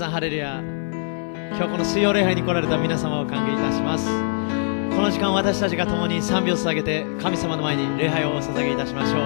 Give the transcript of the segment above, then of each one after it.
さんハレルヤ。今日この水曜礼拝に来られた皆様を歓迎いたします。この時間私たちが共に賛美を捧げて神様の前に礼拝をお捧げいたしましょう。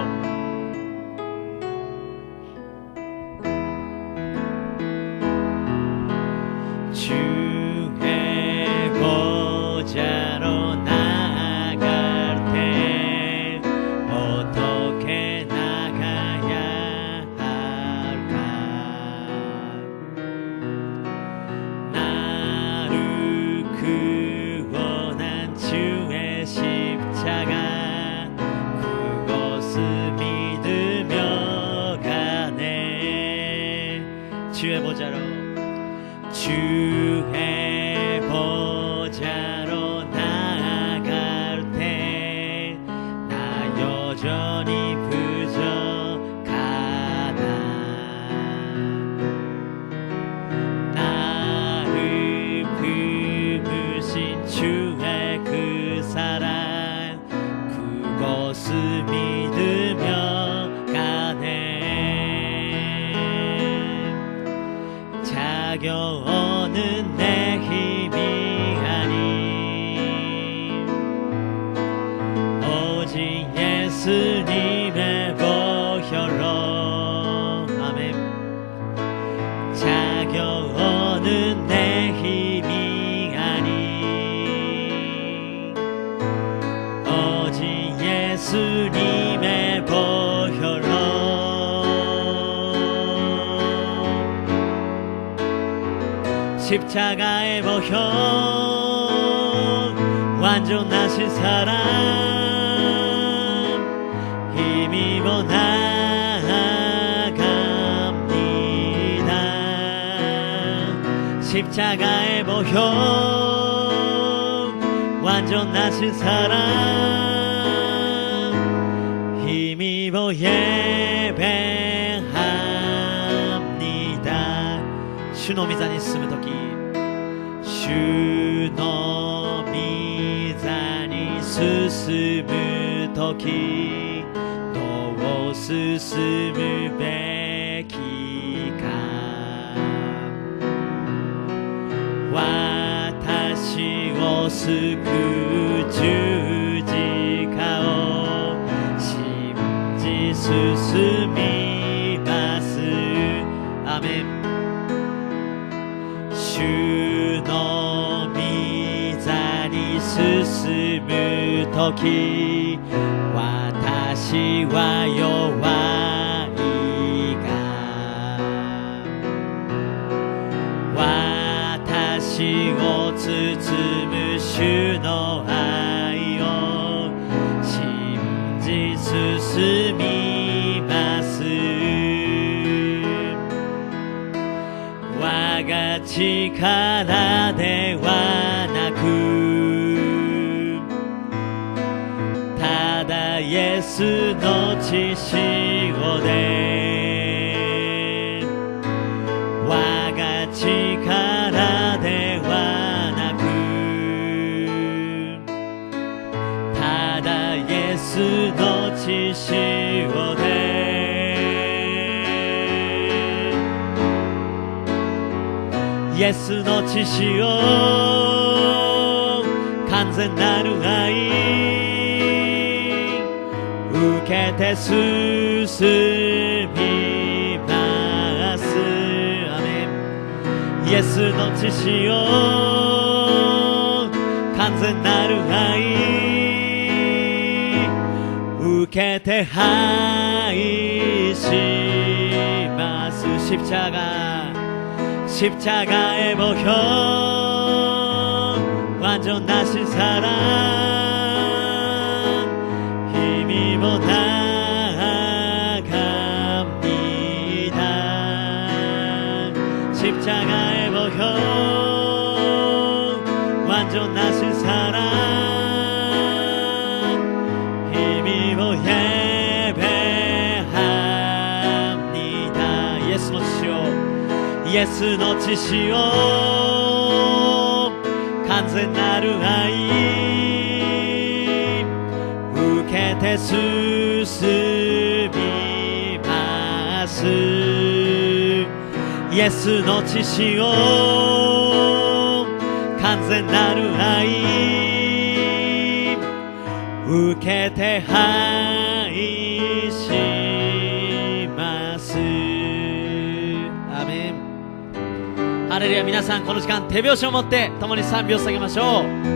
십자가의 보혈 완전하신 사랑 힘입어 나아갑니다. 십자가의 보혈 완전하신 사랑 힘입어 예배합니다. 主の御座に進むとき、主の御座に進むとき、どう進むべきか。私を救う十字架を信じ進みます。アメン。主の御座に進むとき、私は弱いが、私を包む主の愛を信じ進みます。我が力ではなく、ただイエスの血潮で、我が力ではなく、ただイエスの血潮で、イエスの血潮、完全なる愛受けて進みます。アメン。イエスの血潮、完全なる愛受けて拝します。십자가의 보혈 완전하신 사랑 힘입어 나아갑니다. 십자가의 보혈 완전하신 사랑 힘입어 예배합니다. 예수의血イエスの血潮、完全なる愛受けて進みます。イイエスの血潮完全なる愛受けて愛します。アーメン。ハレルヤ。皆さんこの時間手拍子を持って共に賛美を捧げましょう。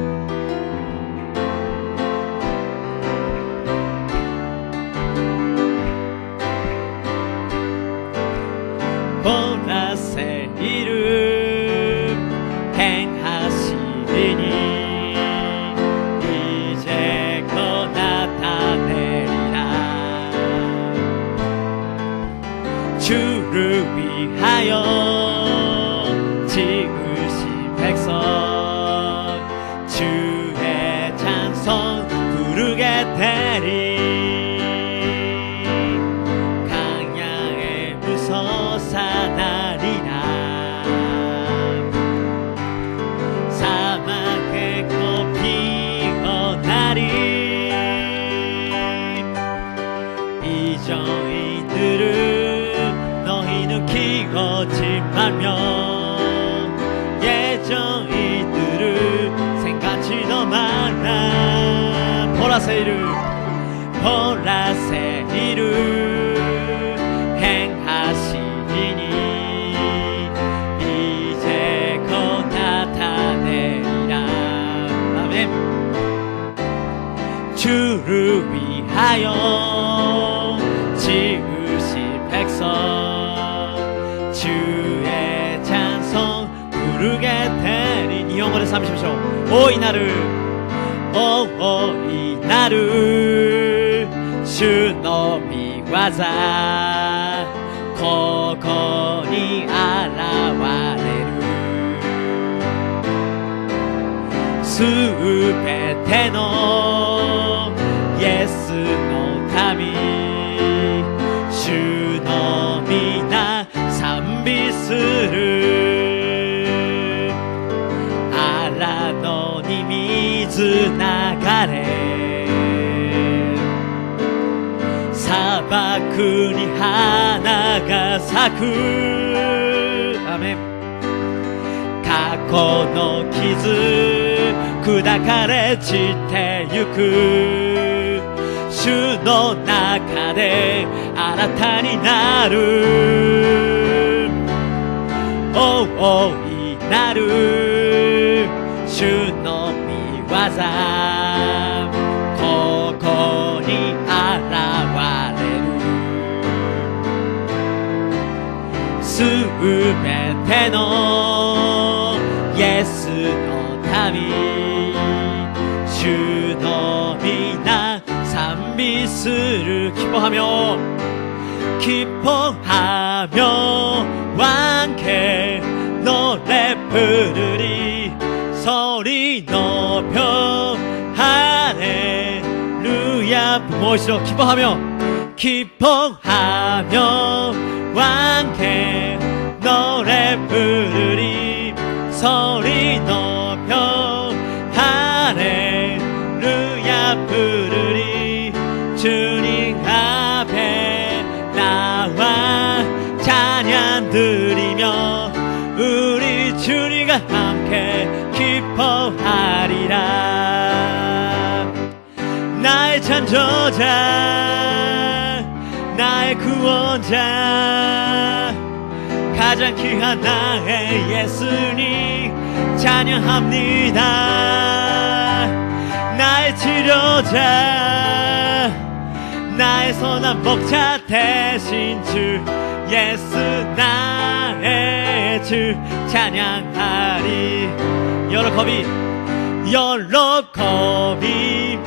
大いなる主の御業ここに現れる。すべてのイエスの民主の皆賛美する。水流れ砂漠に花が咲く。アメン。過去の傷砕かれ散ってゆく。主の中で新たになる。大いなる主の技ここに現れる。すべてのイエスの民主の皆賛美する。기뻐하며 함께 노래 부르리 소리 높여 할렐루야. 뭐 있어? 기뻐하며 함께 노래 부르리 소리 높여 할렐루야 부르리. 주님 앞에 나와 찬양 드리며 우리 주님과 함께 기뻐하리라. 나의 창조자 나의 구원자 가장 귀한 나의 예수님 찬양합니다. 나의 치료자 나의 선한 목자 대신 주 예수 나의 주 찬양하리. 여러컵이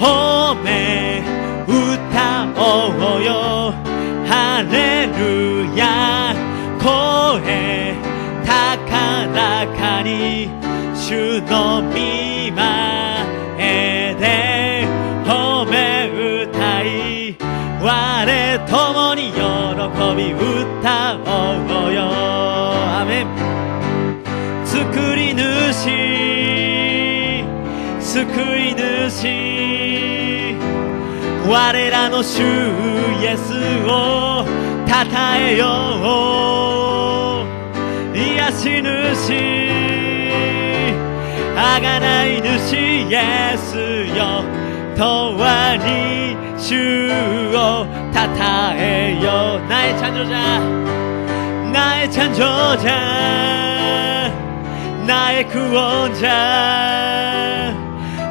홈에 우타오요 할렐루야 고해 다카라카니 주노미마 에데 홈에 우타이 와레 토모니 여러컵이 우타오요. 아멘. 救い主我らの主イエスをたたえよう。命主贖い主イエスよ永遠に主をたたえよ나의 창조자 나의 창조자 나의 구원자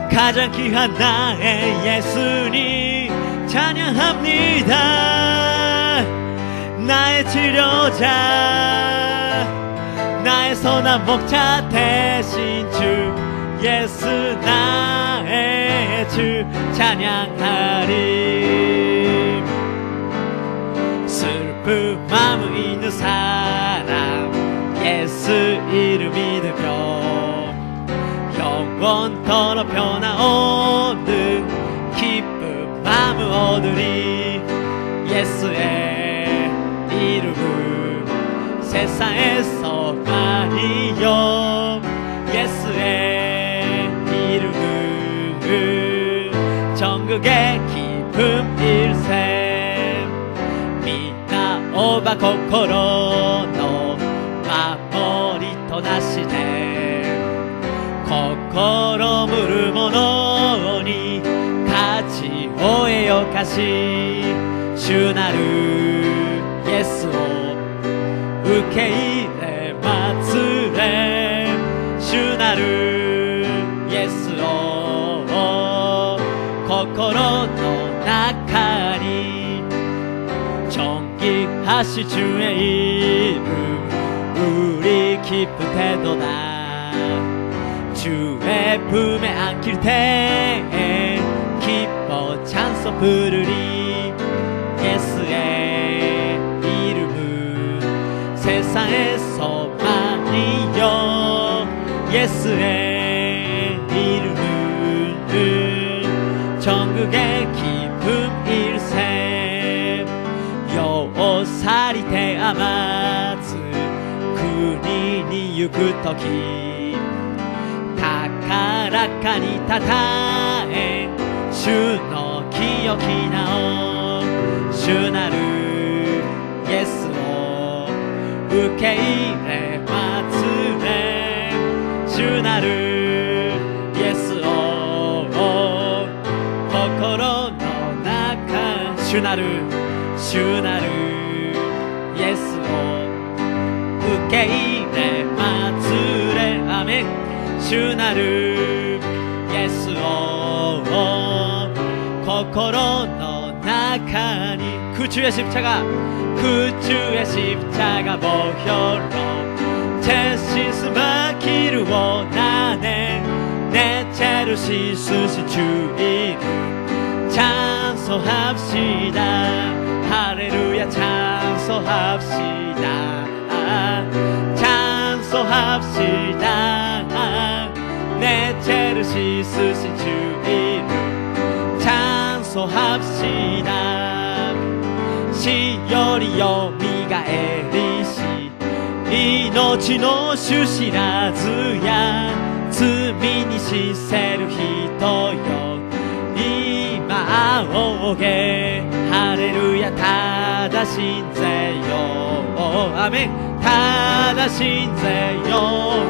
가장 귀한 나의 예수님 찬양합니다 나의 치료자 나의 선한 목자 대신 주 예수 나의 주 찬양하리 슬픈 마음 있는 사람 예수 이름 믿으며 영원토록 변화오는 기쁜 마음을 얻으리 예수의 이름은 세상에서 많이요 예수의 이름은 전국의 기쁨 일세 미나오바 코코로 너 마무리となして心むるものに価値を得よかし主なるイエスを受け入れ祭れ主なるイエスを心の中に정기하시 주의 이름 우리 기쁜 태도다 주의 품에 안길 때에 기뻐 찬송 부르리 예수의 이름은 세상에서 많이요 예수의 이름은 전국의 기쁨 일세 여호살이 대아마즈 군인이行く時高らかにたたえ主の清き名を主なるイエスを受け入れ祭れ主なるイエスを心の中主なるイエスを受け入れ祭れアメン主なるイエスを心の中に구주의 십자가 보혈로 대신 숨막기를 원하네 내 죄를 씻으신 주 이름 찬송합시다 할렐루야 찬송합시다 찬송합시다 내 죄를 씻으신 주 이름 찬송합시다 시열이 여미가 에리시命の主知らずや罪に死せる人よ今仰げハレルヤただ信ぜよアメンただ信ぜよ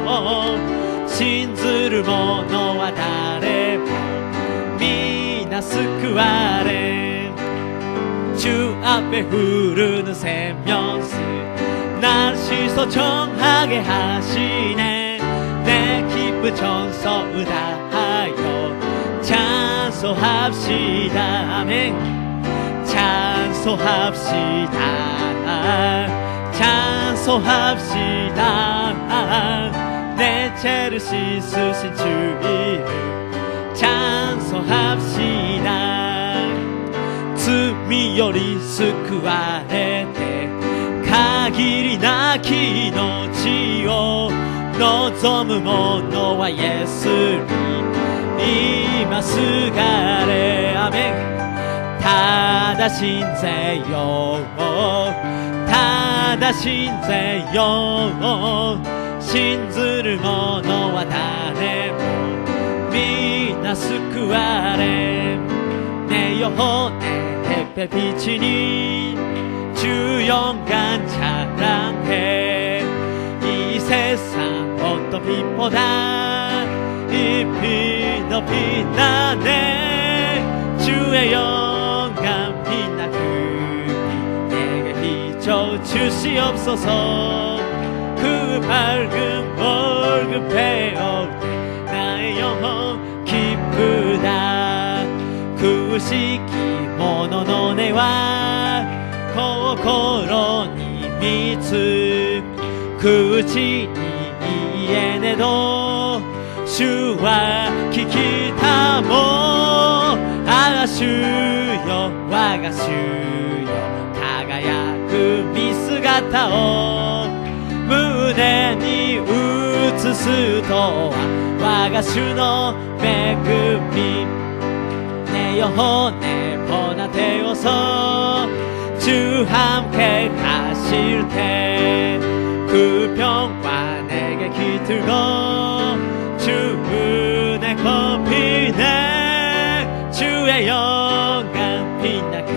信ずる者は誰も皆救われ주 앞에 흐르는 세면스 날 씻어 정하게 하시네 내 기쁜 전서 의다하여 찬송합시다 아멘 찬송합시다 찬송합시다 내 죄를 씻으신 주 이름 찬송합시다罪より救われて限りなき命を望む者はイエスに今すがれアメンただ信ぜよただ信ぜよ信ずる者は誰も皆救われ내 영혼의 햇빛이니 주 영광 자랑해 이 세상 一歩だ一匹높이 나네 주의 영광 빛나 그빛 내게 비춰주시옵소서 그 밝은 얼굴 배울 때 나의 영혼 기쁘다苦しき者の根は心に蜜口に言えねど主は聞きたもああ主よ我が主よ輝く見姿を胸に映すとは我が主の恵み내 영혼 내 번한테 오서 주 함께 가실 때 그 평화 내게 깃들고 주 은혜 꽃피네 주의 영광 빛나 그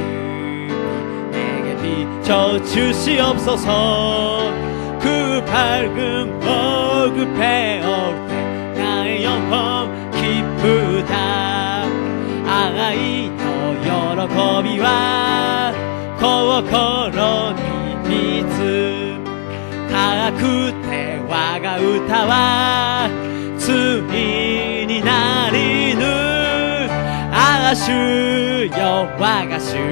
내게 비춰주시옵소서 그 밝은 얼굴 배울 때 나의 영혼 기쁘다愛の喜びは心に蜜高くて我が歌は罪になりぬああ主よ我が主よ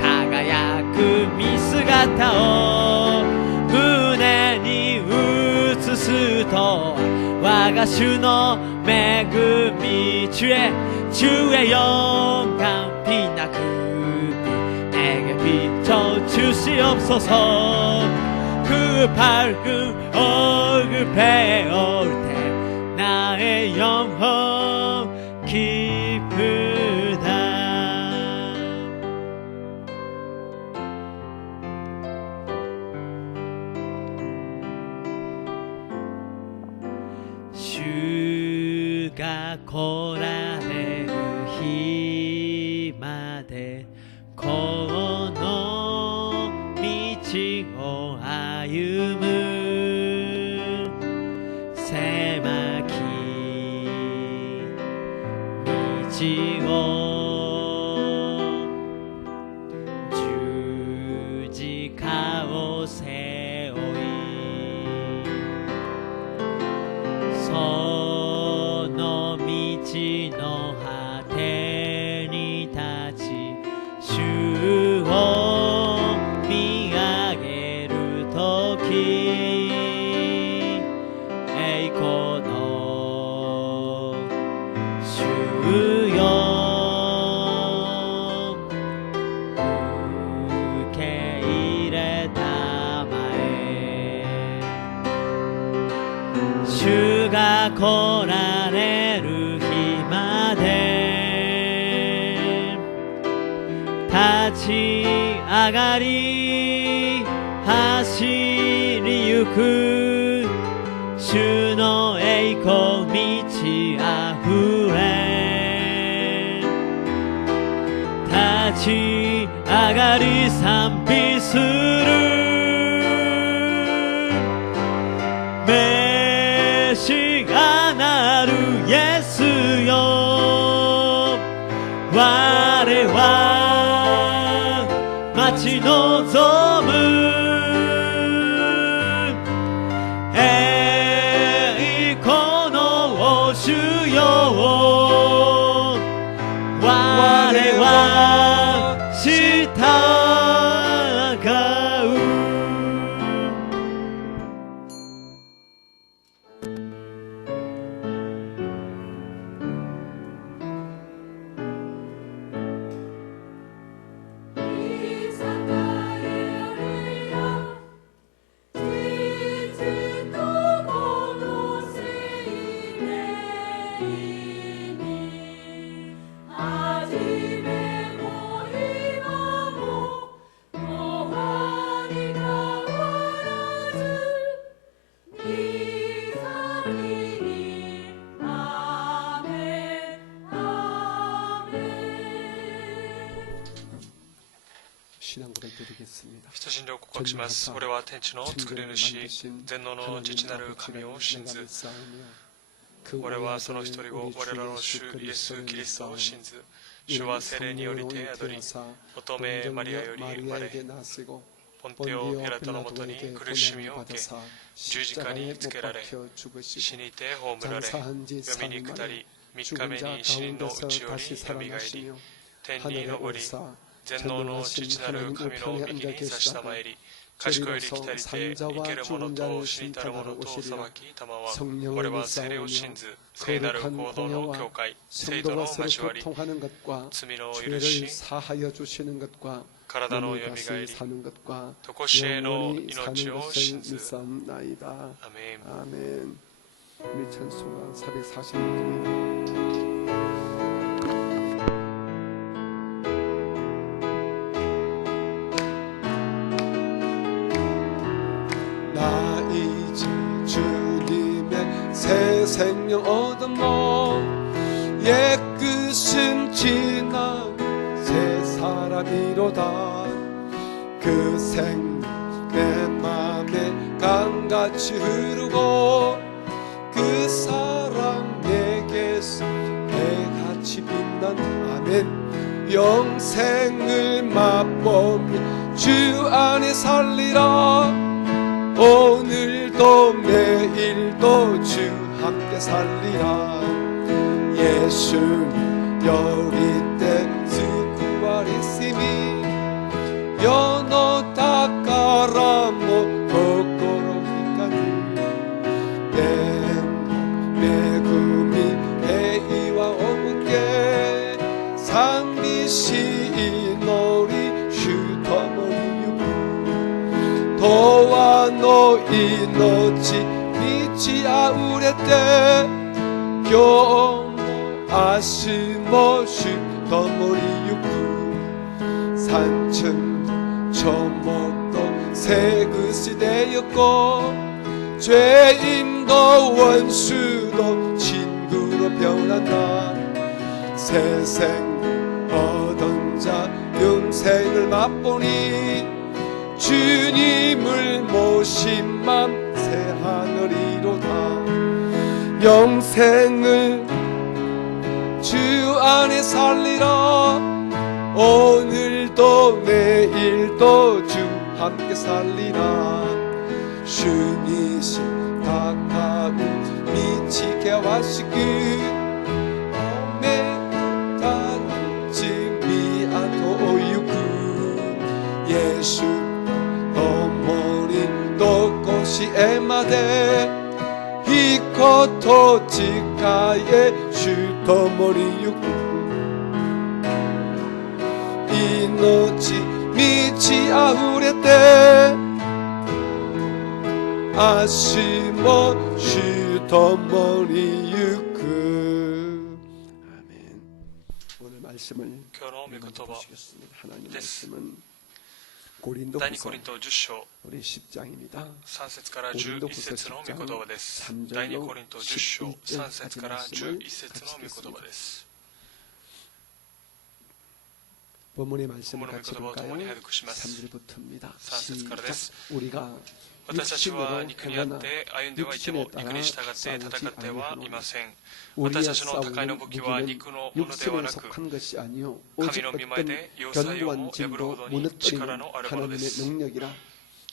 輝く見姿を胸に映すと我が主の恵み주의 영광 빛나 그빛 내게 비춰주시옵소서 그 밝은 얼굴 배울 때 나의 영혼 기쁘다 주가来られる日までこの道を歩む狭き道を十字架を背負いその道の果てに立ち主を見上げるとき栄光の主よ受け入れたまえ主が来られる日まで立ち上がり走りゆく主の栄光満ちあふれ立ち上がり賛美する召しがなるイエスよ我は待ち望む栄光の主よ我は従う「 신앙고백 드리겠습니다. 親しんで告白します。俺は天地の作り主、全能の父なる神を信ず。俺はその一人を我らの主イエス・キリストを信ず。主は聖霊により手宿り、乙女マリアより生まれ、ポンテオ・ピラトのもとに苦しみを受け、十字架につけられ、死にて葬られ、読みに下り、3日目に死人のうちよりよみがえり、天に昇り、全能の父なる神の右に差し賜り、賢より来たりて生ける者と死にたる者と裁きたまわん。俺は聖霊を信ず、聖なる行動の教会、聖徒の交わり、罪の許し、体のよみがえり、とこしえの命を信ず。アメン。 아멘. 우리 찬송가 440번입니다. 나 이제 주님의 새 생명 얻었노. 옛 끝은 지난 새 사람이로다. 그 생명 내 맘에 강같이 흐르고 그 사랑 내게서 해같이 빛난다. 아멘. 영생을 맛보며 주 안에 살리라. 오늘도 내일도 주 함께 살리라. 예수님 여리 때스 구하랬으니 연어 닦아라 못 거꾸로 기까지 매금이 해이와 어묵게 상비시 놀이 슈터머리 유부 도와 너이 너지 미치 아우레때 교모 아스모 슈터머리 유부 산천 저목도 새그시 되었고 죄인도 원수도 친구로 변한다. 새생 얻은 자 영생을 맛보니 주님을 모신 맘 새 하늘이로다. 영생을 주 안에 살리라. 오늘도 내일도 주 함께 살리라. 주니시 다가우 미치게 와시기 오메다지 미아토 오유쿠 예수 어머니 도코시 에마데 히코토 지카에 슈토모리 유쿠命満ち溢れて足も主ともに行く 아멘. 오늘 말씀을 今日の御言葉 보시겠습니다. 하나님 です 말씀은 第2コリント10章 우리 10장입니다. 3節から11節の御言葉です。第2コリント10章3節から11節の御言葉です。 본문의 말씀을 같이 본문의 볼까요? 본문을 해독하시마스. 3절부터입니다. 3節からです 우리가 私たちは肉にあっ 행하나 て歩んではいても肉に従って戦ってはいません。 우리의 私たちの戦いの武器は 싸우는 肉のものでは 육신에 なく 속한 것이 아니요 오직 神の御前 어떤 で要塞を破る 견고한 ほ 진도 どに 무너뜨리는 力のあるもので 하나님의 す。 능력이라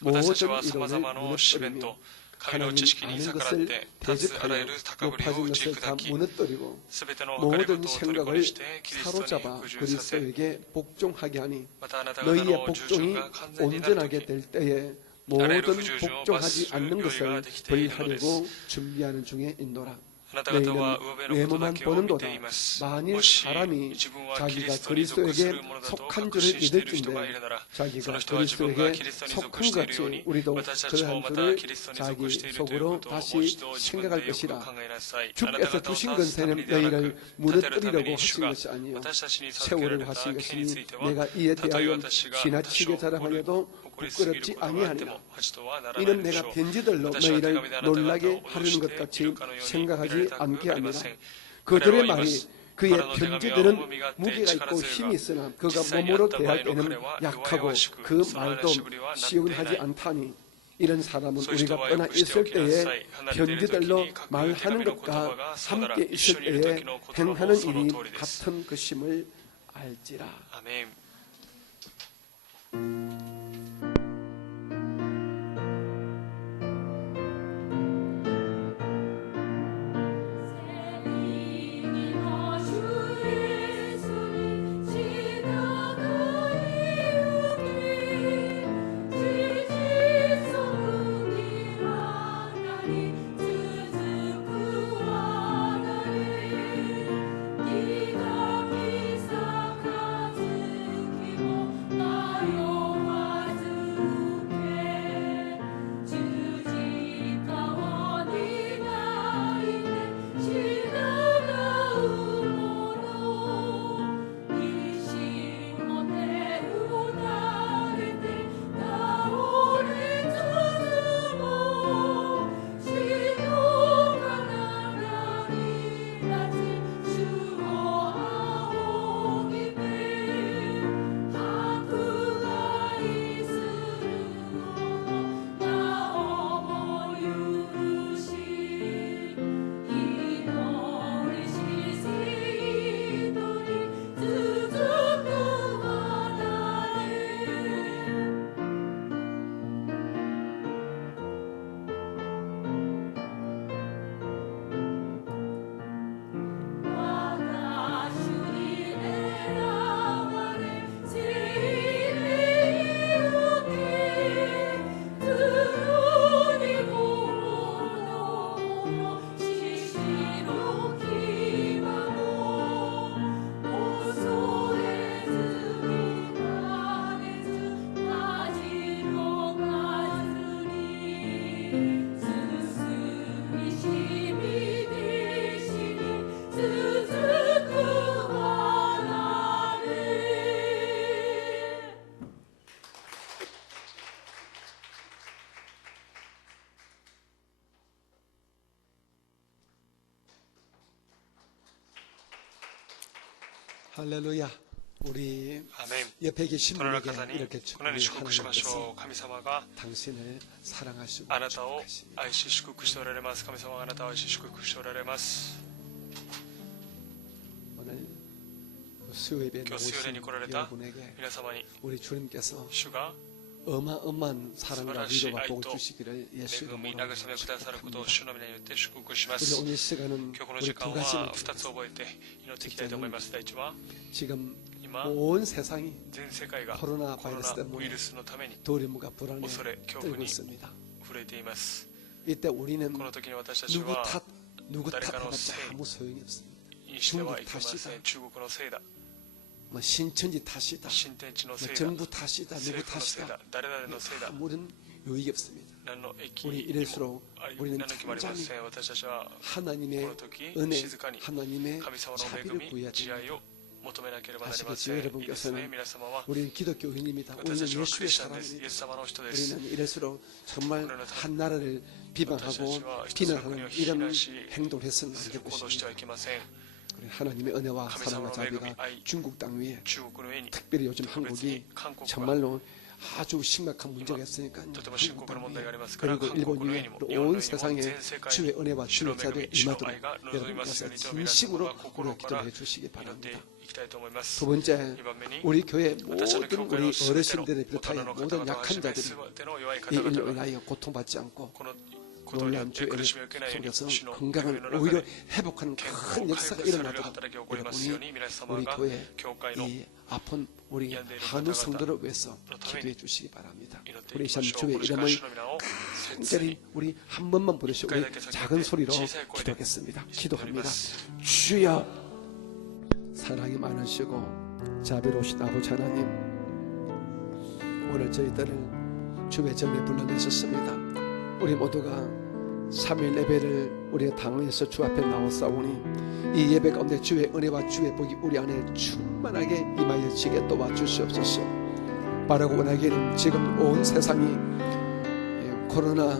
私たち 모든 は様 이론을 々な試練 무너뜨리며 と神の 하나님 知識に 아는 逆らっ 것을 て立つあらゆ 대적하여 る高ぶりを 높아진 打ち 것을 다 砕き 무너뜨리고 すべての分かり事 모든 を取りこ 생각을 にしてキリストに 사로잡아 服従させ 그리스도에게 복종하게 하니 またあなた方 너희의 の従順 복종이 が完全になると 온전하게 き 될 때에 모든 복종하지 않는 것을 벌하려고 준비하는 중에 있노라. あなた方は 너희는 上辺のことだ 외모만 けを見 보는도다. ています。 만일 もし 사람이 自分はキリ 자기가 ストに属す 그리스도에게 るものだと 속한 確 줄을 信している人がい 믿을진데 るなら、そ 자기가 の人は自分がキ 그리스도에게 リストに 속한 属しているよう 같이 に、 우리도 私たちも 그러한 また 줄을 キリストに属してい 자기 るという 속으로 ことをもう 다시 一度自分で 생각할 よく 것이라. 考えなさい。あなた 주께서 方を 주신 倒すため 것에는 にではな 너희를 く、立てるため 무너뜨리려고 に主 하신 が 것이 아니요 私たちに授けら 세월을 れた 하신 権に 것이니 ついては、 내가 이에 たとえ 대하여 私が多 지나치게 少 자랑하여도 誇りすぎる 부끄럽지 ことがあっても 아니하리라. 恥とはならない 이는 でし 내가 ょう。 변지들로 私は手 너희를 紙であなた方を 놀라게 脅 하려는 し 것 てい 같이 るかのように 생각하지 見られたく 않게 ありま 합니다. せん。 그들의 彼らは言いま 말이 す。 그의 편지들은 무게가 있고 힘이 있으나 그가 몸으로 대할 때는 약하고 그 말도 시원하지 않다니 이런 사람은 우리가 떠나 있을 때에 편지들로 말하는 것과 함께 있을 때에 행하는 일이 같은 것임을 알지라. 아멘. 할렐루야. 우리 아멘. 옆에 계신 隣の 분에게 方に 이렇게 このように祝福しましょ 하나님께서 う。神様が 당신을 사랑하시고 あなたを 축복하십니다. 愛し祝福しておられます。神様があなたを愛し祝福しておられます。 오늘 수요예배에 今日水曜日 오신 に来られた 여러분에게 皆様に 우리 주님께서 主が 어마어마한 사랑과 위로가 아이도 복 주시기를 恵 예수 み 이름으로 慰めくださることを 축복합니다. 主の皆によって祝福しま 우리 す。 오늘 시간은 今日この 우리 時 두 間 가지를 は2つ覚えて祈っていきたいと思います。第一は 지금 今 온 세상이 全世界が 코로나 コロ 바이러스 ナウ 때문에 イルスのために 두려움과 불안에 恐れ恐怖 떨고 に 있습니다. 震えています。 이때 우리는 この時に私たち 누구 は 누구誰かの 탓해봤자 せい 아무 소용이 없습니다. にしてはいけません。中国のせいだ、 뭐 신천지 탓이다, 新天地のせ 뭐 いだ、 정부 탓이다, 누구 政府のせい 탓이다. だ、誰々のせいだ、 아무런 유익이 없습니다. 何の益 우리 にも 이럴수록 あり 우리는 何の気もありま 잠잠히 せん。私たちは 하나님의 この時 은혜, 静かに 하나님의 神様の恵 자비를 み、 구해야 慈 됩니다. 愛を求めなければなりま 아시겠죠? せん。いいですね。 여러분께서는 皆様は 우리는 기독교인입니다. 私 우리는 たちはクリ 예수의 スチャンです。イエ 사람입니다. ス様の人です。 우리는 이럴수록 정말 우리는 한 나라를 비방하고 비난하는 이런 행동을 해서는 안 될 行動して 것입니다. はいけません。 우리 하나님의 은혜와 사랑과 자비가 중국 땅 위에 中国の上に 특별히 요즘 特別に 한국이 韓国が 정말로 아주 심각한 문제가 있으니까 とても深刻な問題がありますから、 그리고 韓国 일본 の上 위에 にも 또 日本の 온 上にも 세상에 全世界 주의 に 은혜와 主の 주의 恵み、 자비가 主の 임하도록 愛が望みますよう 여러분께서 にと皆様 진심으로 が心 우리가 から 기도해 주시기 祈って 바랍니다. いきたいと思います。 두 번째, 2番目に 우리 교회 私たちの 모든 教会 우리 のすべての 어르신들을 大人 비롯하여 の方 모든 々をは 약한 じめ 자들이 すべての弱い 이 方々 일로 が 인하여 고통받지 않고 このことによっ 놀라운 て 주의 苦しみを受けないように 속에서 主の恵み 건강을 の中 오히려 で 회복하는 健康 큰 を回 역사가 復される 일어나도록 働きが起こりますように 여러분이 皆様 우리 が 교회 教会の 이 아픈 우리 연대를 한우 부탁하다. 성도를 위해서 그 다음에 기도해 주시기 바랍니다. 祈ってい 우리 きま 참 しょう。 주의 この時間 이름을 主の皆を切に 간절히 우리 한 번만 부르시고 우리 一回だけ叫んで 작은 소리로 小さい声で 기도하겠습니다. 祈り 기도합니다. ます。 주여, 사랑이 많으시고 자비로우신 아버지 하나님, 오늘 저희들을 주의 전에 불러내셨습니다. 우리 모두가 3일 예배를 우리가 당에서 주 앞에 나왔사오니 이 예배 가운데 주의 은혜와 주의 복이 우리 안에 충만하게 임하여지게 도와주시옵소서. 바라고 원하기는 지금 온 세상이 코로나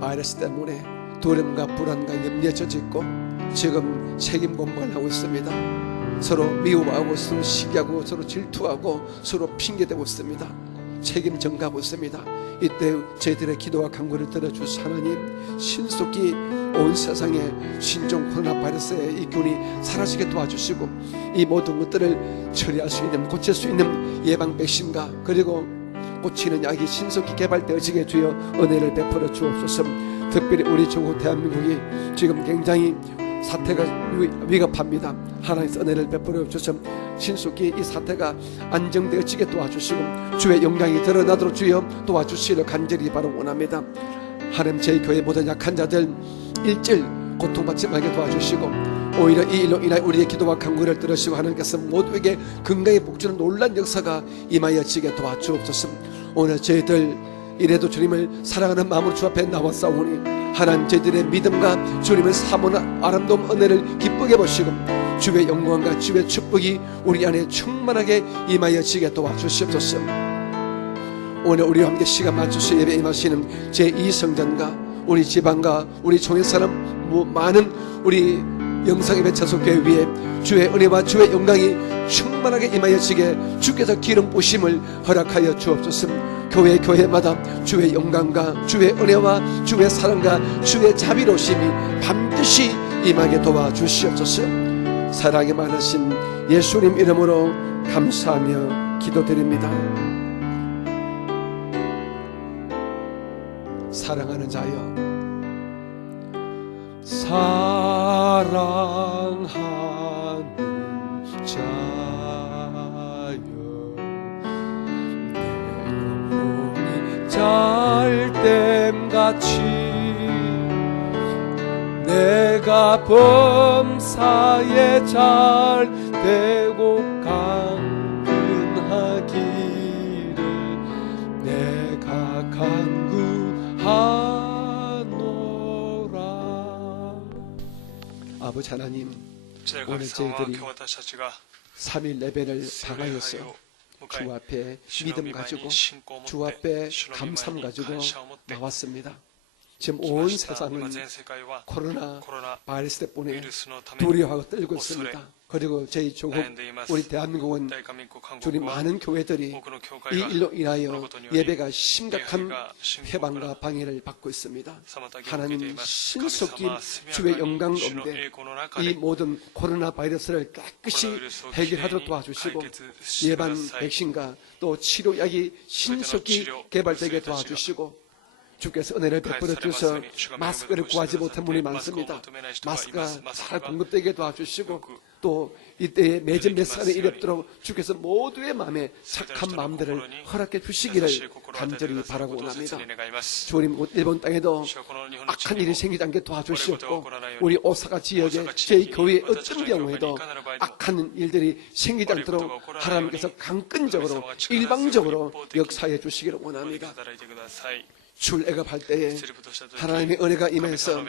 바이러스 때문에 두려움과 불안과 염려에 젖어 있고 지금 책임 공방을 하고 있습니다. 서로 미워하고 서로 시기하고 서로 질투하고 서로 핑계대고 있습니다. 책임 전가하고 있습니다. 이때 저희들의 기도와 간구를 들어주신 하나님, 신속히 온 세상에 신종 코로나 바이러스의 이 균이 사라지게 도와주시고 이 모든 것들을 처리할 수 있는, 고칠 수 있는 예방 백신과 그리고 고치는 약이 신속히 개발되어지게 주여 은혜를 베풀어 주옵소서. 특별히 우리 조국 대한민국이 지금 굉장히 사태가 위급합니다. 하나님께서 은혜를 베풀어 주셔서 신속히 이 사태가 안정되어지게 도와주시고 주의 영광이 드러나도록 주여 도와주시기를 간절히 바로 원합니다. 하나님, 저희 교회 모든 약한 자들 일절 고통받지 말게 도와주시고 오히려 이 일로 인하여 우리의 기도와 간구를 들으시고 하나님께서 모두에게 건강의 복주는 놀란 역사가 임하여지게 도와주옵소서. 오늘 저희들 이래도 주님을 사랑하는 마음으로 주 앞에 나왔사오니 하나님, 저희들의 믿음과 주님을 사모하는 아름다운 은혜를 기쁘게 보시고 주의 영광과 주의 축복이 우리 안에 충만하게 임하여지게 도와주시옵소서. 오늘 우리와 함께 시간 맞추시 예배 임하시는 제2성전과 우리 지방과 우리 총회 사람 많은 우리 영상예배 차속교회 위에 주의 은혜와 주의 영광이 충만하게 임하여지게 주께서 기름 부심을 허락하여 주옵소서. 교회마다 주의 영광과 주의 은혜와 주의 사랑과 주의 자비로우심이 반드시 임하게 도와주시옵소서. 사랑이 많으신 예수님 이름으로 감사하며 기도드립니다. 사랑하는 자여, 사랑하는 자여, 내 영혼이 잘됨같이 내가 범사에 잘되고 강건하기를 내가 간구하노라. 아버지 하나님, 오늘 저희들이 3일 예배를 당하여서 주 앞에 믿음 가지고 주 앞에 감사함 가지고 나왔습니다. 지금 온 세상은 코로나 바이러스 때문에 두려워하고 떨고 있습니다. 그리고 저희 조국, 우리 대한민국은 주님 많은 교회들이 이 일로 인하여 예배가 심각한 해방과 방해를 받고 있습니다. 하나님, 신속히 주의 영광 가운데 이 모든 코로나 바이러스를 깨끗이 해결하도록 도와주시고 예방 백신과 또 치료약이 신속히 개발되게 도와주시고 주께서 은혜를 베풀어 주셔서 마스크를 구하지 못한 분이 많습니다. 마스크가 잘 공급되게 도와주시고 또 이때에 매진 매산에 이르도록 주께서 모두의 마음에 착한 마음들을 허락해 주시기를 간절히 바라고 원합니다. 주님, 일본 땅에도 악한 일이 생기지 않게 도와주시옵고 우리 오사카 지역의 저희 교회의 어떤 경우에도 악한 일들이 생기지 않도록 하나님께서 강권적으로 일방적으로 역사해 주시기를 원합니다. 출애굽할 때에 하나님의 은혜가 임해서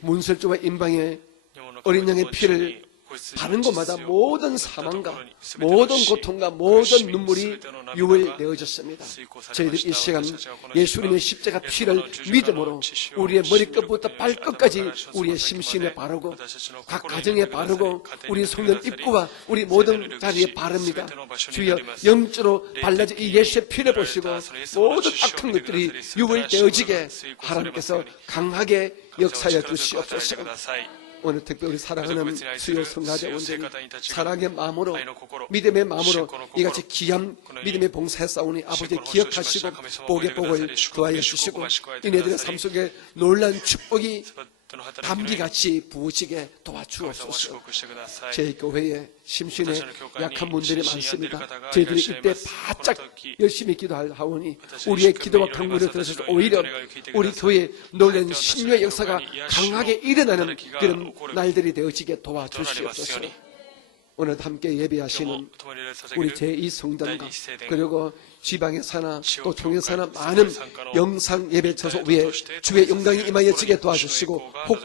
문설주와 임방에 어린 양의 피를 바른 곳마다 모든 사망과 모든 고통과 모든 눈물이 유월되어졌습니다. 저희들 이 시간 예수님의 십자가 피를 믿음으로 우리의 머리끝부터 발끝까지 우리의 심신에 바르고 각 가정에 바르고 우리 성전 입구와 우리 모든 자리에 바릅니다. 주여, 영적으로 발라진 이 예수의 피를 보시고 모든 악한 것들이 유월되어지게 하나님께서 강하게 역사해 주시옵소서. 오늘 특별히 사랑하는 수요 성가대 원장님, 사랑의 마음으로 믿음의 마음으로 이같이 귀한 믿음의 봉사에 싸우니 아버지 기억하시고 복의 복을 더하여 주시고 이네들의 삶 속에 놀란 축복이 담기같이 부으시게 도와주옵소서. 제 교회에 심신에 약한 분들이 많습니다. 저희들이 이때 바짝 열심히 기도하오니 우리의 기도와 간구를 들으셔서 오히려 우리 교회에 놀라는 신유의 역사가 강하게 일어나는 그런 날들이 되어지게 도와주시옵소서. 오늘 함께 예배하시는 우리 제2성전과 그리고 지방에 사나 또 통에 사나 많은 영상 예배 처소 위에 주의 영광이 임하여지게 도와주시고 혹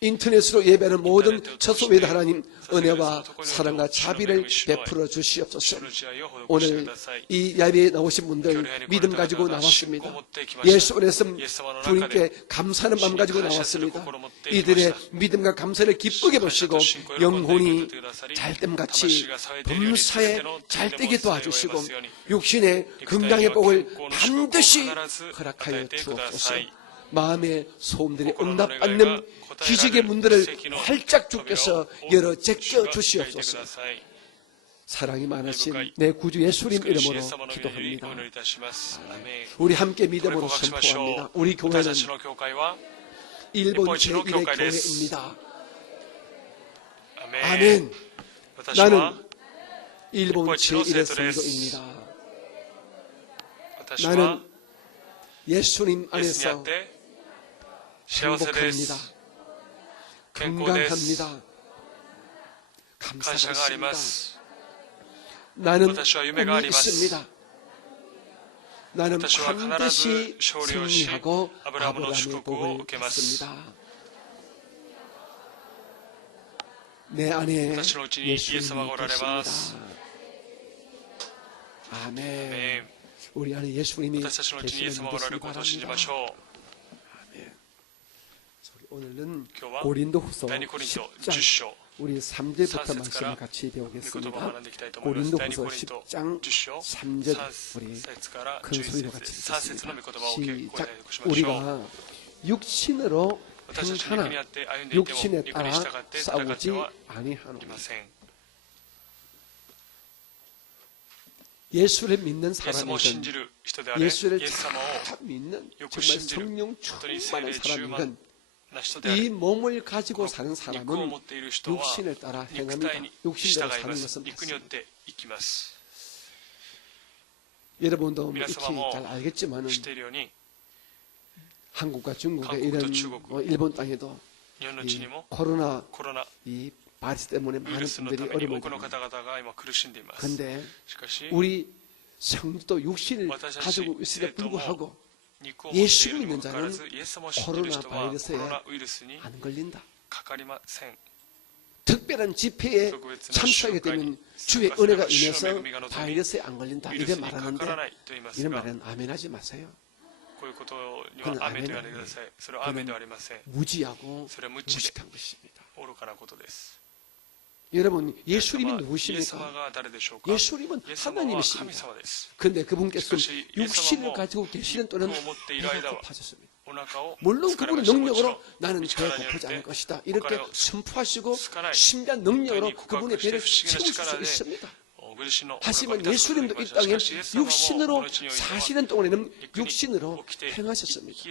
인터넷으로 예배하는 모든 처소 위에도 하나님 은혜와 사랑과 자비를 베풀어 주시옵소서. 오늘 이 예배에 나오신 분들 믿음 가지고 나왔습니다. 예수 안에서 주님께 감사하는 마음 가지고 나왔습니다. 이들의 믿음과 감사를 기쁘게 보시고 영혼이 잘됨같이 범사에 잘되게 도와주시고 육신의 건강의 복을 반드시 허락하여 주옵소서. 마음의 소음들이 응답받는 기적의 문들을 활짝 주께서 열어 제껴 주시옵소서. 사랑이 많으신 내 구주 예수님 이름으로 기도합니다. 우리 함께 믿음으로 선포합니다. 우리 교회는 일본 제1의 교회입니다. 아멘. 나는 일본 제1의 성도입니다. 나는 예수님 안에서 행복합니다. 건강합니다. 감사합니다. 나는 꿈이 있습니다. 나는 반드시 승리하고 아브라함의 복을 받습니다. 내 안에 예수님이 계십니다. 아멘. 우리 안에 예수님이 계시는 믿으시기 바랍니다. 아멘. 오늘은 고린도후서 10장 우리 3절부터 말씀을 같이 배우겠습니다. 고린도후서 10장 3절 우리 큰 소리로 같이 읽겠습니다. 시작. 우리가 육신으로 행하나 육신에 따라 싸우지 아니하노라. 예수를 믿는 사람이든 예수를 잘 믿는 정말 성령 충만한 사람이든 이 몸을 가지고 사는 사람은 육신을 따라 행합니다. 육신대로 사는 것은 맞습니다. 여러분도 익히 잘 알겠지만 한국과 중국의 이런 일본 땅에도 이 코로나 이 바이러스 때문에 많은 분들이 어려움을 겪습니다. 그런데 우리 성도 육신을 가지고 있음에 불구하고 예수 믿는 자는 코로나 바이러스에 안 걸린다. 특별한 집회에 참석하게 되면 주의 은혜가 임해서 바이러스에 안 걸린다. 이래 말하는데 이런 말은 아멘하지 마세요. 그건 아멘이 아니에요. 그건 무지하고 무식한 것입니다. 여러분, 예수님이 누구십니까? 예수님은 하나님이십니다. 그런데 그분께서 육신을 가지고 계시는 또는 배가 고파졌습니다. 물론 그분의 능력으로 나는 배가 고프지 않을 것이다. 이렇게 선포하시고 신비한 능력으로 그분의 배를 채우실 수 있습니다. 하지만 예수님도 이 땅에 육신으로 사시는 동안에는 육신으로 행하셨습니다.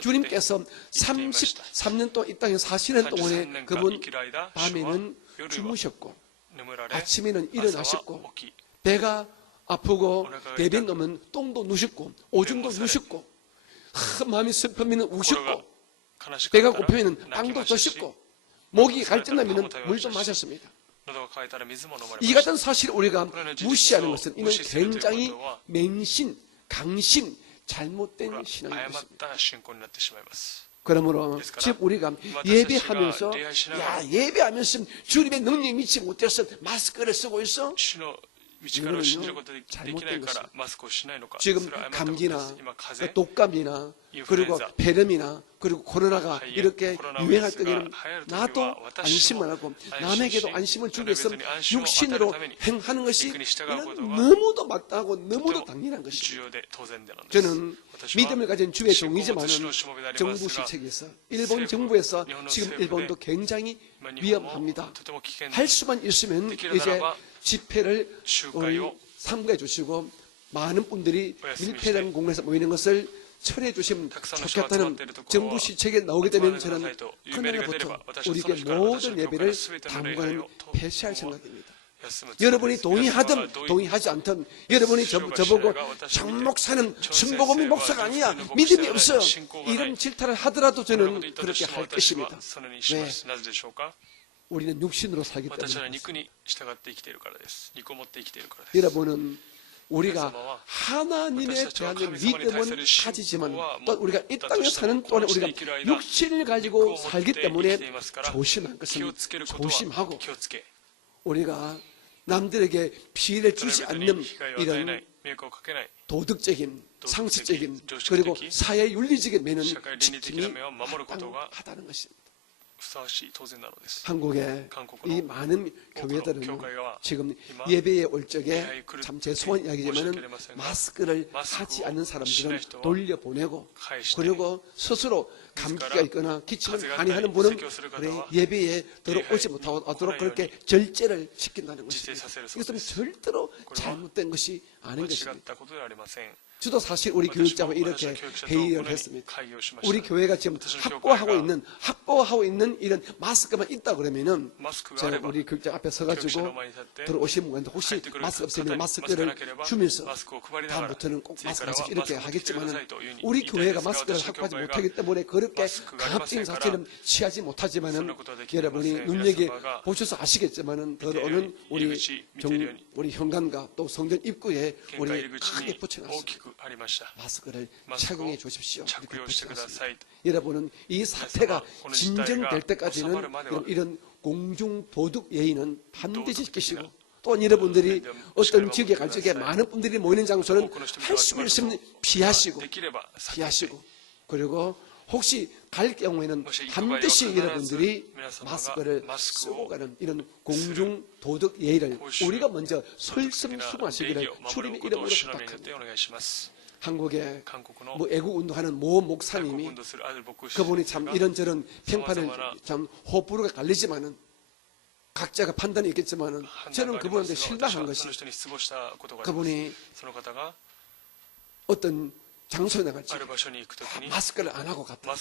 주님께서 33년 동안 이 땅에 사시는 동안에 그분 밤에는 주무셨고 아침에는 일어나셨고 배가 아프고 대변 오면 똥도 누셨고 오줌도 누셨고 마음이 슬프면 우셨고 배가 고프면 빵도 드셨고 목이 갈증나면 물도 마셨습니다. 이 같은 사실을 우리가 무시하는 것은 이는 굉장히 맹신, 강심, 잘못된 신앙인 것입니다. 그러므로 즉 우리가 예배하면서 예배하면서 주님의 능력이 미치 못해서 마스크를 쓰고 있어? 이거는요 잘못된 것입니다. 지금 감기나 독감이나 그리고 폐렴이나 그리고 코로나가 이렇게 유행할 때에는 나도 안심을 하고 남에게도 안심을 주기 위해서 육신으로 행하는 것이 너무도 마땅하고 너무도 당연한 것입니다. 저는 믿음을 가진 주의 종이지만 정부 시책에서 일본 정부에서 지금 일본도 굉장히 위험합니다. 할 수만 있으면 이제 집회를 삼가해 주시고 많은 분들이 밀폐된 공간에서 모이는 것을 철회해 주시면 좋겠다는 정부 시책에 나오게 되면 저는 그날부터 우리에게 모든 예배를 당분간 폐쇄할 생각입니다. 여러분이 동의하든 동의하지 않든 여러분이 저보고 정 목사는 순복음이 목사가 아니야 믿음이 없어 이런 질타를 하더라도 저는 그렇게 할 것입니다. 왜? 우리는 육신으로 살기 때문에 여러분은 우리가 하나님에 대한 믿음은 가지지만 또 우리가 이 땅에 사는 동안에 우리가 육신을 가지고 살기 때문에 조심할 것은 조심하고 우리가 남들에게 피해를 주지 않는 이런 도덕적인 상식적인 그리고 사회 윤리적인 면은 지킴이 마땅하다는 것입니다. 한국의 이 많은 교회들은 지금 예배에 올 적에 참 죄송한 이야기지만 마스크를 하지 않는 사람들은 돌려보내고 그리고 스스로 감기가 있거나 기침을 많이 하는 분은 예배에 들어오지 못하도록 그렇게 절제를 시킨다는 것입니다. 이것은 절대로 잘못된 것이 아닌 것입니다. 저도 사실 우리 교육자와 이렇게 회의를 했습니다. 우리 교회가 지금 확보하고 있는 이런 마스크만 있다 그러면은 제가 우리 교육자 앞에 서가지고 들어오신 분한테 혹시 마스크 없으면 마스크를 주면서 다음부터는 꼭 마스크 하시고 이렇게 하겠지만은 우리 교회가 마스크를 확보하지 못하기 때문에 그렇게 강압적인 사태는 취하지 못하지만은 여러분이 눈여겨 보셔서 아시겠지만은 들어오는 우리 현관과 또 성전 입구에 우리 크게 붙여놨습니다. 마스크를 착용해 주십시오. 이렇게 붙여놨습니다. 여러분은 이 사태가 진정될 때까지는 이런 공중 도덕 예의는 반드시 지키시고 또한 여러분들이 어떤 지역에 갈 적에 많은 분들이 모이는 장소는 할 수 있으면 피하시고 그리고 혹시 갈 경우에는 반드시 여러분들이 마스크를 쓰고 가는 이런 공중 도덕 예의를 우리가 먼저 설성수고하시기를 주님의 이름으로 부탁합니다. 한국의 애국 운동하는 모 목사님이 그분이 참 이런저런 평판을 참 호불호가 갈리지만은 각자가 판단이 있겠지만은 저는 그분한테 실망한 것이 그분이 어떤 장소에 나갈 때 마스크를 안 하고 갔다.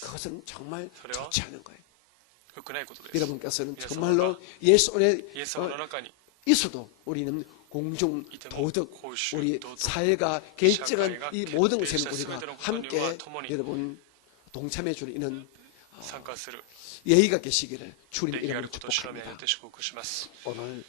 그것은 정말 좋지 않은 거예요. 여러분께서는 정말로 예수 안에 있어도 우리는 공중 도덕, 우리 사회가 결정한 이 모든 것에는 우리가 함께 여러분 동참해 주는 이런 예의가 계시기를 주님의 이름으로 축복합니다. 오늘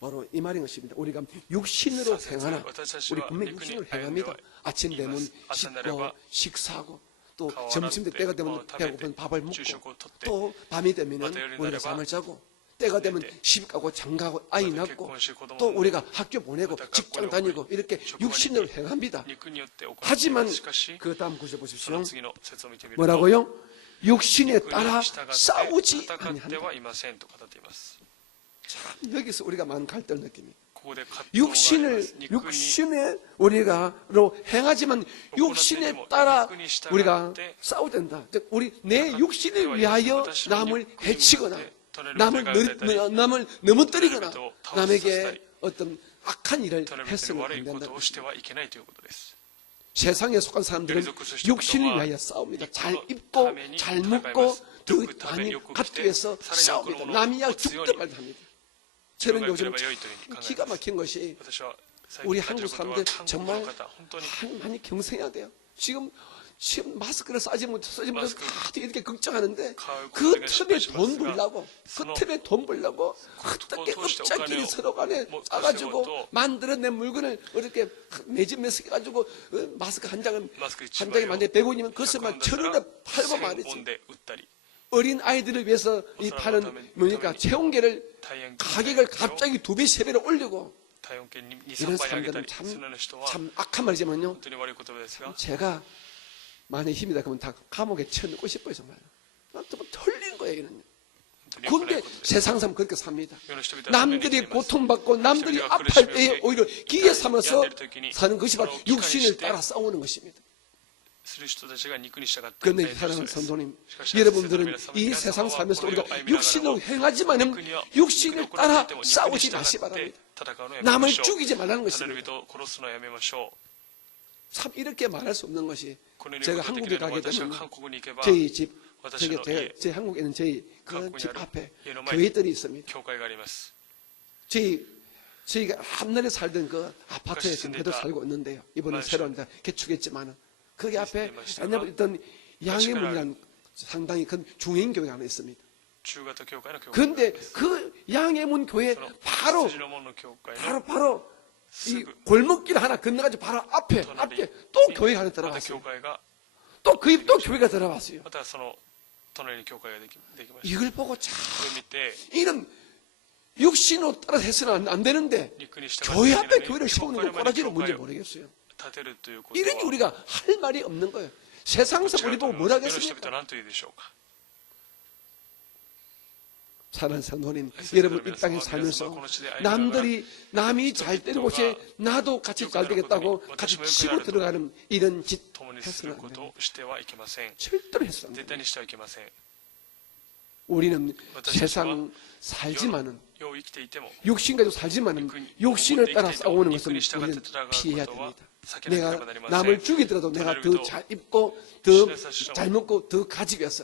바로 이 말인 것입니다. 우리가 육신으로 행하나 우리 분명히 육신으로 행합니다. 아침 되면 씻고 식사하고 또 점심 때가 되면 배고픈 밥을 먹고 또 밤이 되면 우리가 잠을 자고 때가 되면 시집 가고 장가고 아이 낳고 또 우리가 학교 보내고 직장 다니고 이렇게 육신으로 행합니다. 하지만 그 다음 구절 보십시오. 뭐라고요? 육신에 따라 싸우지 아니한다. 참 여기서 우리가 많은 갈등을 느낍니다. 육신에 우리가로 행하지만 육신에 따라 우리가 싸워야 된다. 우리 내 육신을 위하여 남을 해치거나 남을 넘어뜨리거나 남에게 어떤 악한 일을 했으면 안 된다는 것입니다. 세상에 속한 사람들은 육신을 위하여 싸웁니다. 잘 입고 잘 먹고 더 많이 갖기 위해서 싸웁니다. 남이야 죽든 말든 합니다. 저는 요즘 기가 막힌 것이 우리 한국 사람들 정말 많이 경생해야 돼요. 지금 마스크를 쓰지 못해서 다들 이렇게 걱정하는데 그 틈에 돈 벌려고 어떻게 업자끼리 서로 간에 싸가지고 만들어낸 물건을 이렇게 매집매서 해가지고 마스크 한 장에 만약에 100원이면 그것만 1,000원에 팔고 말이지. 어린 아이들을 위해서 이 파는 체온계를 가격을 갑자기 2배, 3배로 올리고 이런 사람들은 참 악한 말이지만요. 제가 만약에 힘이 다 그러면 다 감옥에 쳐넣고 싶어요, 정말. 정말 털린 거예요, 이런. 그런데 세상 사람 그렇게 삽니다. 남들이 고통받고 남들이 아파할 때에 오히려 기회 삼아서 사는 것이 바로 육신을 따라 싸우는 것입니다. 그런데 사랑하는 성도님, 여러분들은 이 세상 살면서 우리가 육신으로 행하지만은 육신을 따라 싸우지 마시 바랍니다. 남을 죽이지 말라는 것입니다. 참 이렇게 말할 수 없는 것이 제가 한국에 가게 되면 저희 집, 제 한국에 있는 저희 그 집 앞에 교회들이 있습니다. 저희가 앞날에 살던 그 아파트에 지금 그대로 살고 있는데요. 이번에 새로 이제 개축했지만은 거기 앞에 옛날에 있던 양해문이라는 상당히 큰 중행교회가 하나 있습니다. 그런데 그 양해문 교회 바로 이 골목길 하나 건너가지고 바로 앞에 또 교회 하나 また 들어갔어요. 教会が 또 또 교회가 들어갔어요. またその隣に教会ができました。 이걸 보고 참 これを見て 이런 육신으로 따라 해서는 안 되는데 肉に従 교회 って 앞에 교회를 세우는 건 꼬라지는 教 뭔지 会を 모르겠어요. 建てるということ 이러니 は 우리가 할 말이 없는 거예요. 세상에서 違 우리 うと 보고 思いま 뭐라 す。世の人々 하겠습니까? は何と言うでしょうか。 사랑하는 성도님, 여러분 이 땅에 살면서 남이 잘 되는 곳에 나도 같이 잘 되겠다고 같이 치고 들어가는 이런 짓 共にする 해서는 こ 안 と 돼요. をしてはいけません。 절대로 해서는 안 絶 돼요. 対にしてはいけません。 우리는 세상 살지만은 世を生きていても 육신 가지고 살지만은 육신을 따라 싸우는 것은 우리는 피해야 됩니다. 내가 남을 죽이더라도 내가 더 잘 입고 더 잘 먹고 더 가지고 해서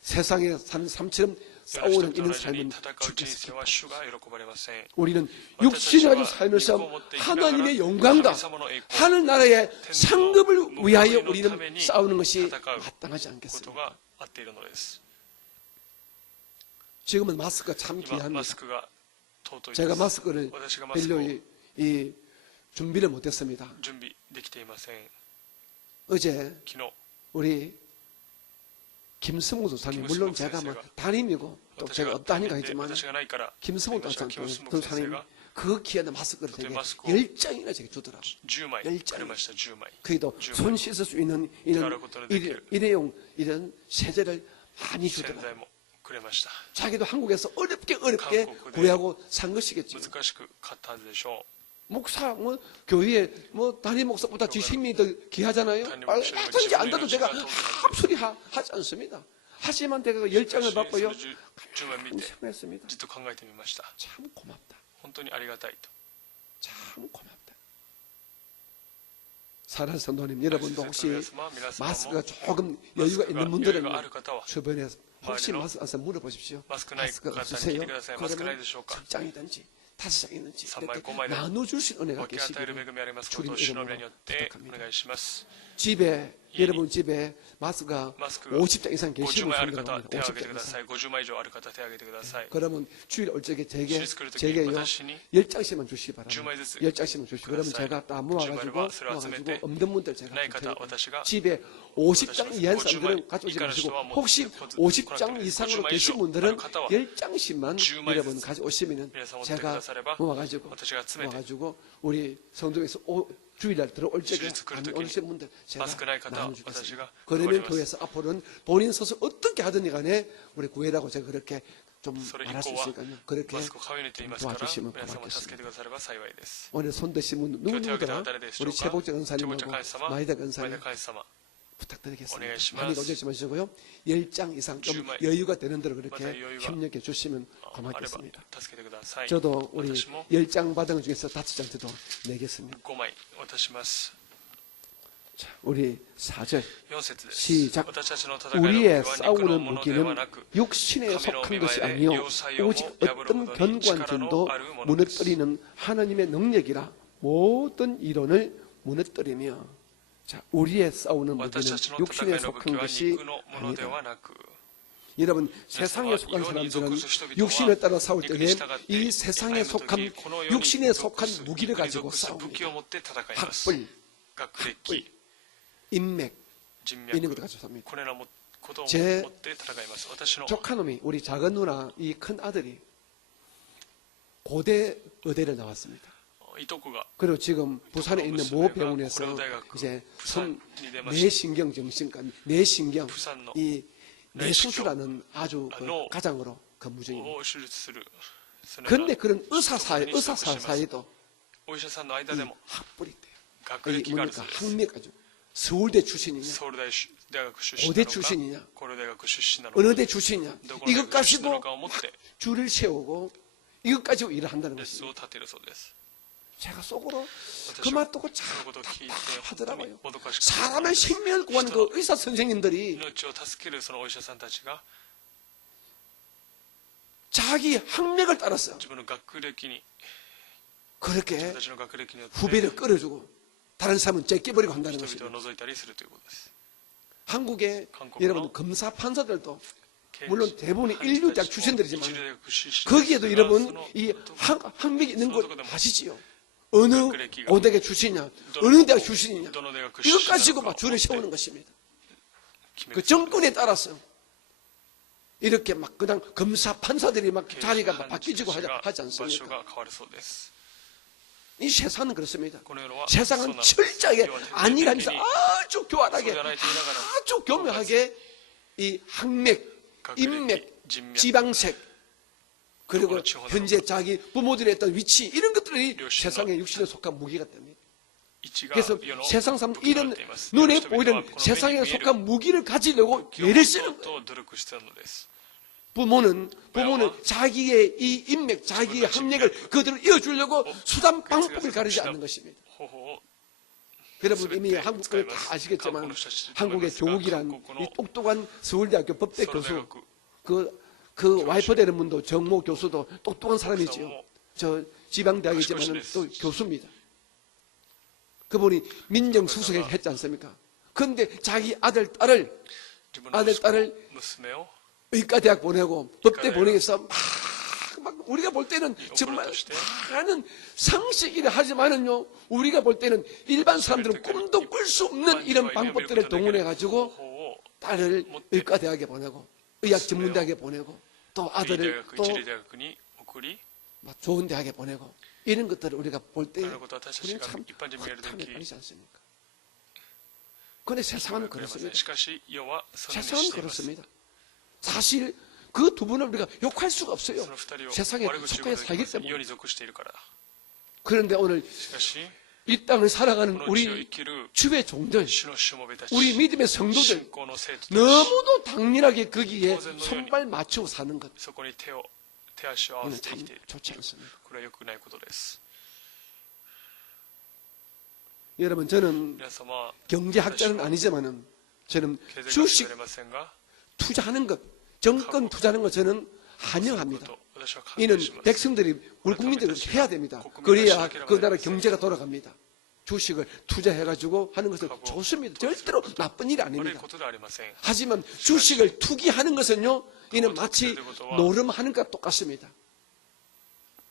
세상에 사는 삶처럼 싸우는 이런 삶은 죽겠습니다. 우리는 육신을 가지고 살면서 하나님의 영광과 하늘나라의 상급을 위하여 우리는 싸우는 것이 마땅하지 않겠습니까? 지금은 마스크가 참 귀합니다. 제가 마스크를 별로 준비를 못했습니다. 어제 우리 김성우 도사님, 물론 제가 뭐 담임이고 또 제가 없다니까 했지만 김성우 도사님 그 귀한 마스크를 되게 10장이나 제게 주더라고요. 10장. 그래도 손 씻을 수 있는 이런 일회용 이런 세제를 많이 주더라고요. 자기도 한국에서 어렵게 구하고 산 것이겠죠. 목사, 교회에, 담임 목사보다 지심이 더 귀하잖아요. 얼마든지 안 돼도 제가 합수리 하지 않습니다. 하지만 제가 10장을 받고요. 생각했습니다. 참 고맙다. 참 고맙다. 사랑하는 성도님, 여러분도 혹시 마스크가 조금 여유가 있는 분들은 주변에 혹시 마스크 안서 물어보십시오. 마스크가 없으세요? 그러면 10장이든지 5장이든지 이렇게 나눠줄 수 있는 은혜가 계시기를 주님 이름으로 부탁합니다. 집에 여러분 집에 마스크가 50장 이상 계시는 분들은 50장 이상. 그러면 주일 올 적에 제게요 10장씩만 주시기 바랍니다. 10장씩만 주시고 그러면 제가 다 모아가지고 없는 분들 제가 집에 50장 이하의 사람들은 가져오지 마시고 혹시 50장 이상으로 계신 분들은 10장씩만 여러분 가져오시면 제가 모아가지고 우리 성도에서 주일날 들어올 적에 안 오신 분들 제가 나눠주겠습니다. 그러면 교회에서 앞으로는 본인 스스로 어떻게 하든지 간에 우리 구해라고 제가 그렇게 좀 말할 수 있으니까요. 그렇게 도와주시면 고맙겠습니다. 오늘 손 드신 분 누구더라? 우리 최복정 은사님하고 마이다 은사님 부탁드리겠습니다. 많이 오지 마시고요. 10장 이상 좀 여유가 되는 대로 그렇게 협력해 주시면 고맙겠습니다. 저도 우리 10장 받은 것 중에서 5장 저도 내겠습니다. 자, 우리 4절 시작. 우리의 싸우는 무기는 육신에 속한 것이 아니요 오직 어떤 견고한 진도 무너뜨리는 하나님의 능력이라 모든 이론을 무너뜨리며. 자, 우리의 싸우는 무기는 육신에 속한 것이 아니다. 여러분, 세상에 속한 사람들은 육신에 따라 싸울 때에 이 세상에 속한 육신에 속한 무기를 가지고 싸웁니다. 학불, 인맥 이런 것을 가지고 싸웁니다. 제 조카놈이 우리 작은 누나 이 큰 아들이 고대 의대를 나왔습니다. 그리고 지금 부산에 있는 모 병원에서 이제 뇌신경 정신과 뇌신경 이 뇌수술하는 아주 그 가장으로 근무 중입니다. 그런데 그런 의사 사이도 이 학벌이 있대요. 이 뭡니까 학맥 아주 서울대 출신이냐, 고대 출신이냐, 어느 대 출신이냐 이것 가지고 줄을 세우고 이것 가지고 일을 한다는 것입니다. 제가 속으로 그 말 듣고 참 답답하더라고요. 사람의 생명을 구하는 그 의사 선생님들이 자기 학맥을 따랐어요. 그렇게 후배를 끌어주고 다른 사람은 제껴버리고 한다는 것입니다. 한국의 여러분 검사 판사들도 물론 대부분이 인류대학 출신들이지만 거기에도 여러분 이 학맥이 있는 걸 아시지요? 어느 고대가 출신이냐, 어느 대학 출신이냐, 이것 가지고 막 줄을 세우는 것입니다. 그 정권에 따라서 이렇게 막 그냥 검사, 판사들이 막 자리가 막 바뀌지고 하지 않습니까? 이 세상은 그렇습니다. 세상은 철저하게 안일하면서 아주 교활하게, 아주 교묘하게 이 학맥, 인맥, 지방색, 그리고 현재 자기 부모들의 어떤 위치, 이런 것들이 세상의 육신에 속한 무기가 됩니다. 그래서 세상 사람 이런 눈에 보이는 세상에 속한 무기를 가지려고 애를 쓰는 거예요. 부모는 자기의 이 인맥, 자기의 학력을 그들을 이어주려고 수단 방법을 가리지 않는 것입니다. 여러분 이미 한국을 다 아시겠지만 한국의 교육이란 이 똑똑한 서울대학교 법대 교수, 그 와이프 되는 분도 정모 교수도 똑똑한 사람이지요. 저 지방대학이지만 또 교수입니다. 그분이 민정수석을 했지 않습니까? 그런데 자기 아들, 딸을 의과대학 보내고 법대 보내서 막 우리가 볼 때는 정말 많은 상식이라 하지만은요, 우리가 볼 때는 일반 사람들은 꿈도 꿀 수 없는 이런 방법들을 동원해가지고 딸을 의과대학에 보내고 의학전문대학에 보내고 또 아들을 또 좋은 대학에 보내고 이런 것들을 우리가 볼 때 우리는 참 허탄에 빠지지 않습니까? 그런데 세상은 그렇습니다. 세상은 그렇습니다. 사실 그 두 분을 우리가 욕할 수가 없어요. 세상에 속해 살기 때문에. 그런데 오늘 이 땅을 살아가는 우리 주의 종들, 우리 믿음의 성도들, 너무도 당연하게 거기에 손발 맞추고 사는 것, 이는 참 좋지 않습니다. 여러분, 저는 경제학자는 아니지만은 저는 주식 투자하는 것, 정권 투자하는 것 저는 환영합니다. 이는 백성들이, 우리 국민들이 해야 됩니다. 그래야 그 나라 경제가 돌아갑니다. 주식을 투자해가지고 하는 것은 좋습니다. 절대로 나쁜 일이 아닙니다. 하지만 주식을 투기하는 것은요, 이는 마치 노름하는 것과 똑같습니다.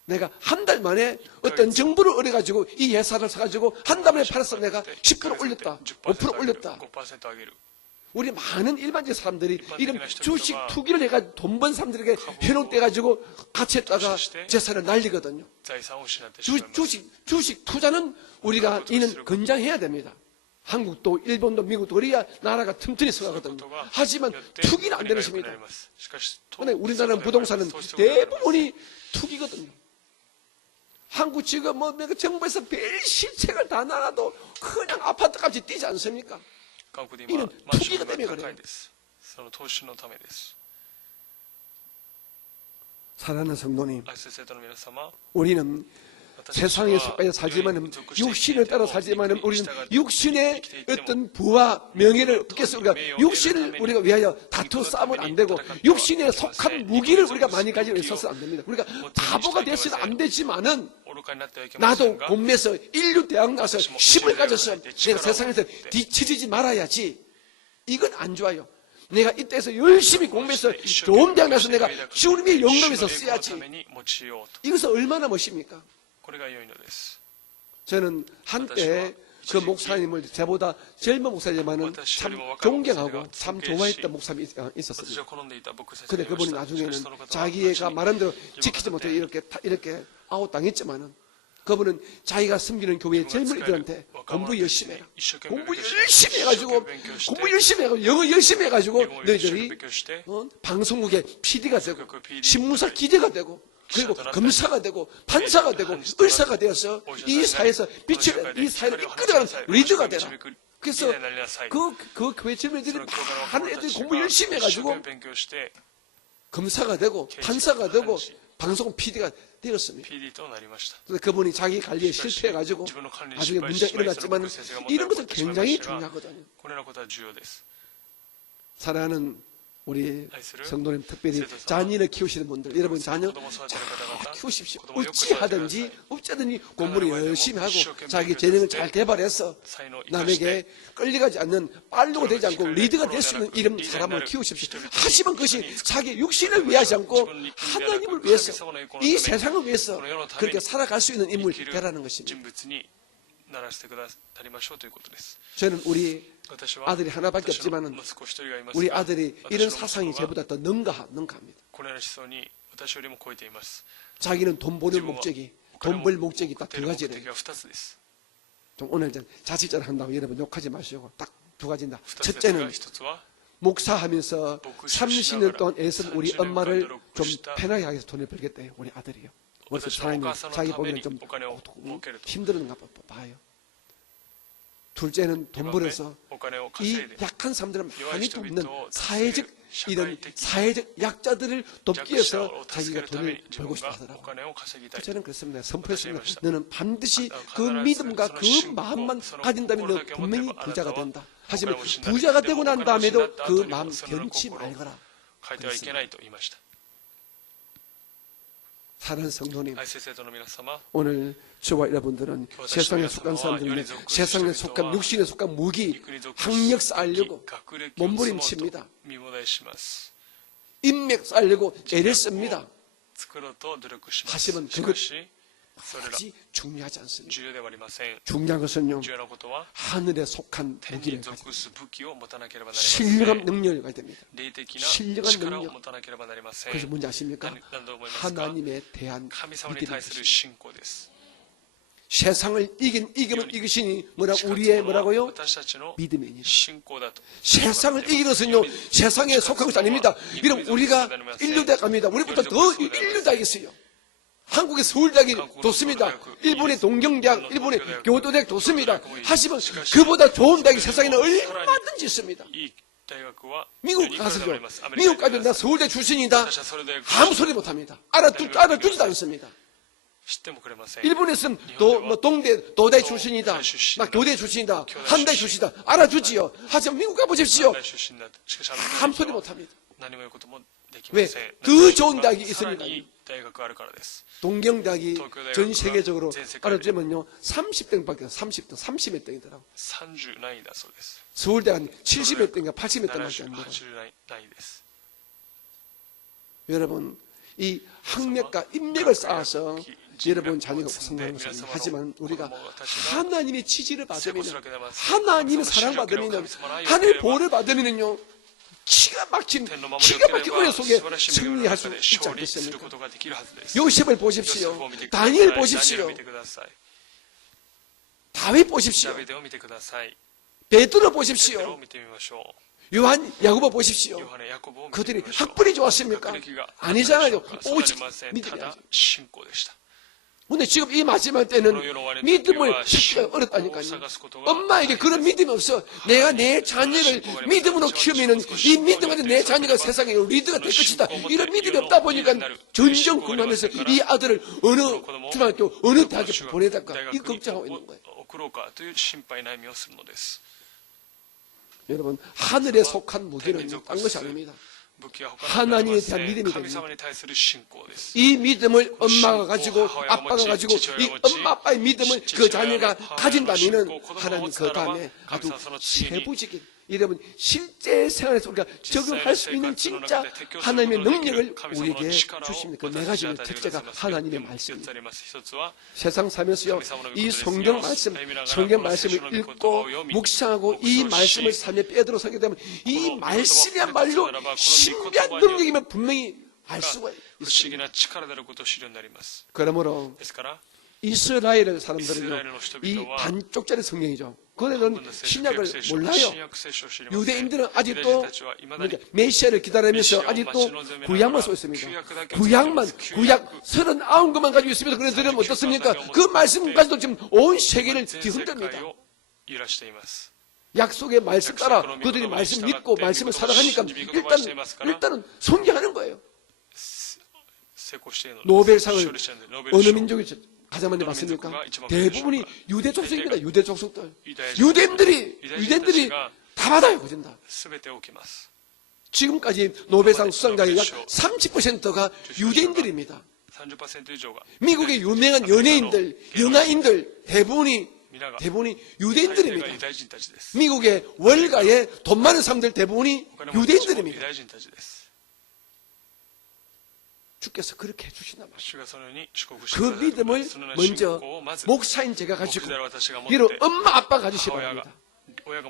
내가 한 달 만에 어떤 정보를 얻어가지고 이 회사를 사가지고 한 달 만에 팔아서 내가 10% 올렸다, 5% 올렸다. 우리 많은 일반적 사람들이 이런 주식 투기를 해가지고 돈 번 사람들에게 현혹돼가지고 같이 했다가 재산을 날리거든요. 주식 투자는 우리가 이는 권장해야 됩니다. 한국도 일본도 미국도 그래야 나라가 튼튼히 서가거든요. 하지만 투기는 안 되는 것입니다. 그런데 우리나라는 부동산은 대부분이 투기거든요. 한국 지금 뭐 정부에서 별 시책을 다 나가도 그냥 아파트 값이 뛰지 않습니까? 이는 투기가 때문에 그래요. 사랑하는 성도님, 우리는 세상에 속하여 살지만은 육신을 따라 살지만은 우리는 육신의 어떤 부와 명예를 얻겠어. 우리가 육신을 우리가 위하여 다투어 싸우면 안 되고 육신에 속한 무기를 우리가 많이 가지고 있어서는 안 됩니다. 우리가 바보가 되어서는 안 되지만은 나도 공매서 인류 대학 나서 10을 가져서 내가 세상에서 뒤처지지 말아야지. 이건 안 좋아요. 내가 이때에서 열심히 공부해서 좋은 대학 나서 내가 주님의 영광에서 써야지. 이것은 얼마나 멋입니까? 저는 한때 그 목사님을 저보다 젊은 목사지만은 참 존경하고 참 좋아했던 목사님이 있었습니다. 근데 그분이 나중에는 자기가 말한 대로 지키지 못해 이렇게 아웃당했지만은 그분은 자기가 섬기는 교회의 젊은이들한테 공부 열심히 해라. 공부 열심히 해가지고 영어 열심히 해가지고 너희들이 방송국의 PD가 되고 신문사 기자가 되고 그리고 검사가 되고 판사가 되고 의사가 되어서 이 사회에서 이 사회를 이끌어가는 리더가 되라. 그래서 그 교회 젊은이들이 많은 애들이 공부 열심히 해가지고 검사가 되고 판사가 되고 방송 PD가 되었습니다. 그분이 자기 관리에 실패해가지고 나중에 문제가 일어났지만 이런 것은 굉장히 중요하거든요. 사랑하는 우리 성도님, 특별히 자녀를 키우시는 분들, 여러분 자녀 잘 키우십시오. 어찌하든지 공부를 열심히 하고 자기 재능을 잘 개발해서 남에게 끌려가지 않는 빨로가 되지 않고 리더가 될 수 있는 이런 사람을 키우십시오. 하지만 그것이 자기 육신을 위하지 않고 하나님을 위해서 이 세상을 위해서 그렇게 살아갈 수 있는 인물이 되라는 것입니다. 저는 우리 아들이 하나밖에 없지만 우리 아들이 이런 사상이 저보다 더 능가합니다. 자기는 돈 버는 목적이 돈 벌 목적이 딱 두 가지래요. 좀 오늘 자식자랑 한다고 여러분 욕하지 마시고 딱 두 가지입니다. 첫째는 목사하면서 30년 동안 애쓴 우리 엄마를 좀 편하게 하기 위해서 돈을 벌겠대요. 우리 아들이요. 그래서 사람이 자기 보면 좀 힘들었는가 봐요. 둘째는 돈 벌어서 이 약한 사람들을 많이 돕는 사회적 약자들을 돕기 위해서 자기가 돈을 벌고 싶어 하더라고요. 저는 그렇습니다. 선포했습니다. 너는 반드시 그 믿음과 그 마음만 가진다면 너 분명히 부자가 된다. 하지만 부자가 되고 난 다음에도 그 마음 변치 말거라. 사랑하는 성도님, 오늘 저와 여러분들은 세상에 속한 사람들은 세상에 속한 육신에 속한 무기, 학력 쌓으려고 몸부림칩니다. 인맥 쌓으려고 애를 씁니다. 하지만 그것이 중요하지 않습니다. 중요한 것은요, 하늘에 속한 무기를 가지고 신령한 능력을 가져야 됩니다. 신령한 능력. 그래서 뭔지 아십니까? 하나님에 대한 믿음이 있습니다. 세상을 이기면 이기시니 우리의 뭐라고요? 믿음이니라. 세상을 이기는 것은요, 세상에 속한 것이 아닙니다. 이런 우리가 인류대 갑니다. 우리보다 더 인류대가 있어요. 한국의 서울대학이 좋습니다. 일본의 동경대학, 일본의 교토대학 좋습니다. 하지만 그보다 좋은 대학이 세상에는 얼마든지 있습니다. 미국 가서요. 미국 가면 나 서울대 출신이다. 아무 소리 못합니다. 알아주지도 않습니다. 일본에서는 동대, 도대 출신이다. 막 교대 출신이다. 한대 출신이다. 알아주지요. 하지만 미국 가보십시오. 아무 소리 못합니다. 왜? 더 좋은 대학이 있습니다. 동경대학이 전 세계적으로 알아주면요 30등밖에 30몇 등이더라고. 서울대는 70몇 등인가 80몇 등밖에 안 돼요. 여러분, 이 학력과 인맥을 쌓아서 여러분 자녀가 성공하는 것입니다. 하지만 우리가 하나님의 지지를 받으면, 하나님의 사랑받으면, 하늘의 보호를 받으면요 기가 막힌 은혜 속에 승리할 수 있지 않겠습니까? 요셉을 보십시오. 다니엘 보십시오. 다윗 보십시오. 베드로 보십시오. 요한, 야고보 보십시오. 그들이 학벌이 좋았습니까? 아니잖아요. 오직 믿음이야죠. 근데 지금 이 마지막 때는 믿음을 찾기가 어렵다니까요. 엄마에게 그런 믿음이 없어. 내가 내 자녀를 믿음으로 키우면은 이 믿음 가진 내 자녀가 세상에 리더가 될 것이다. 이런 믿음이 없다 보니까 전전긍긍하면서 이 아들을 어느 중학교, 어느 대학에 보내야 될까? 이 걱정하고 있는 거예요. 여러분, 하늘에 속한 무기는 딴 것이 아닙니다. 하나님에 대한 믿음이 됩니다. 이 믿음을 엄마가 가지고 아빠가 가지고 이 엄마 아빠의 믿음을 그 자녀가 가진다면 하나님 그 다음에 아주 세부적인 여러분 실제 생활에서 우리가 적용할 수 있는 진짜 하나님의 능력을 우리에게 주십니다. 그 네 가지의 특제가 하나님의 말씀입니다. 세상 살면서요 이 성경 말씀을 읽고 묵상하고 이 말씀을 삶에 빼들어 살게 되면 이 말씀이야말로 신비한 능력이면 분명히 알 수가 있습니다. 그러므로 이스라엘 사람들은요 이 반쪽짜리 성경이죠. 그들은 신약을 몰라요. 유대인들은 아직도 메시아를 기다리면서 아직도 구약만 쓰고 있습니다. 구약 39권만 가지고 있습니다. 그들은 어떻습니까? 그 말씀 가지고 지금 온 세계를 뒤흔듭니다. 약속의 말씀 따라 그들이 말씀 믿고 말씀을 살아가니까 일단은 존경하는 거예요. 노벨상을 어느 민족이 가장 많이 받습니까? 대부분이 유대 족속입니다. 유대 족속들. 유대인들이 다 받아요. 그진다. 지금까지 노벨상 수상자의 약 30%가 유대인들입니다. 미국의 유명한 연예인들, 영화인들 대부분이 유대인들입니다. 미국의 월가의 돈 많은 사람들 대부분이 유대인들입니다. 주께서 그렇게 해주시나 봐요. 그 믿음을 먼저 목사인 제가 가지고, 비록 엄마 아빠 가지시 바랍니다.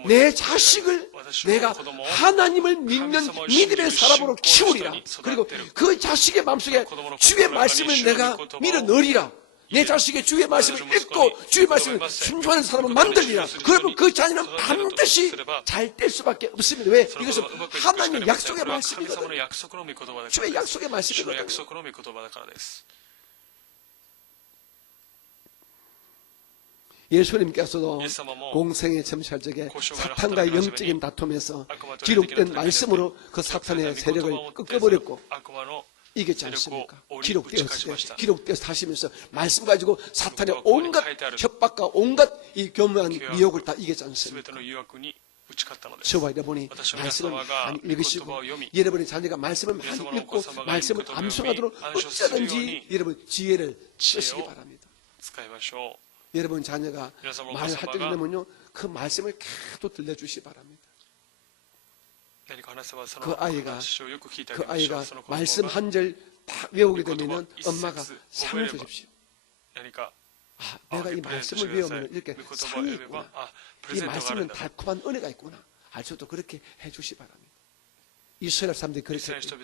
내 자식을 내가 하나님을 믿는 믿음의 사람으로 키우리라. 그리고 그 자식의 마음속에 주의 말씀을 내가 밀어 넣으리라. 내 자식의 주의 말씀을 읽고 주의 말씀을 순종하는 사람을 만들리라. 그러면 그 자녀는 반드시 잘 될 수밖에 없습니다. 왜? 이것은 하나님의 약속의 말씀이거든요. 주의 약속의 말씀이거든요. 예수님께서도 공생에 점치할 적에 사탄과의 영적인 다툼에서 기록된 말씀으로 그 사탄의 세력을 꺾어버렸고 이겼지 않습니까? 기록되어서 다시면서 말씀 가지고 사탄의 온갖 협박과 온갖 이 교묘한 미혹을 다 이겼지 않습니까? 저와 여러분이 말씀을 많이 읽으시고 여러분의 자녀가 말씀을 많이 읽고 말씀을 암송하도록 어쩌든지 여러분 지혜를 쓰시기 바랍니다. 여러분 자녀가 말할 때 되면요 그 말씀을 계속 들려주시기 바랍니다. 그 아이가 말씀 한 절 딱 외우게 되면 엄마가 상을 주십시오. 아, 내가 이 말씀을 외우면 이렇게 상이 있구나. 이 말씀은 달콤한 은혜가 있구나. 아저도 그렇게 해주시기 바랍니다. 이스라엘 사람들이 그렇게 했죠.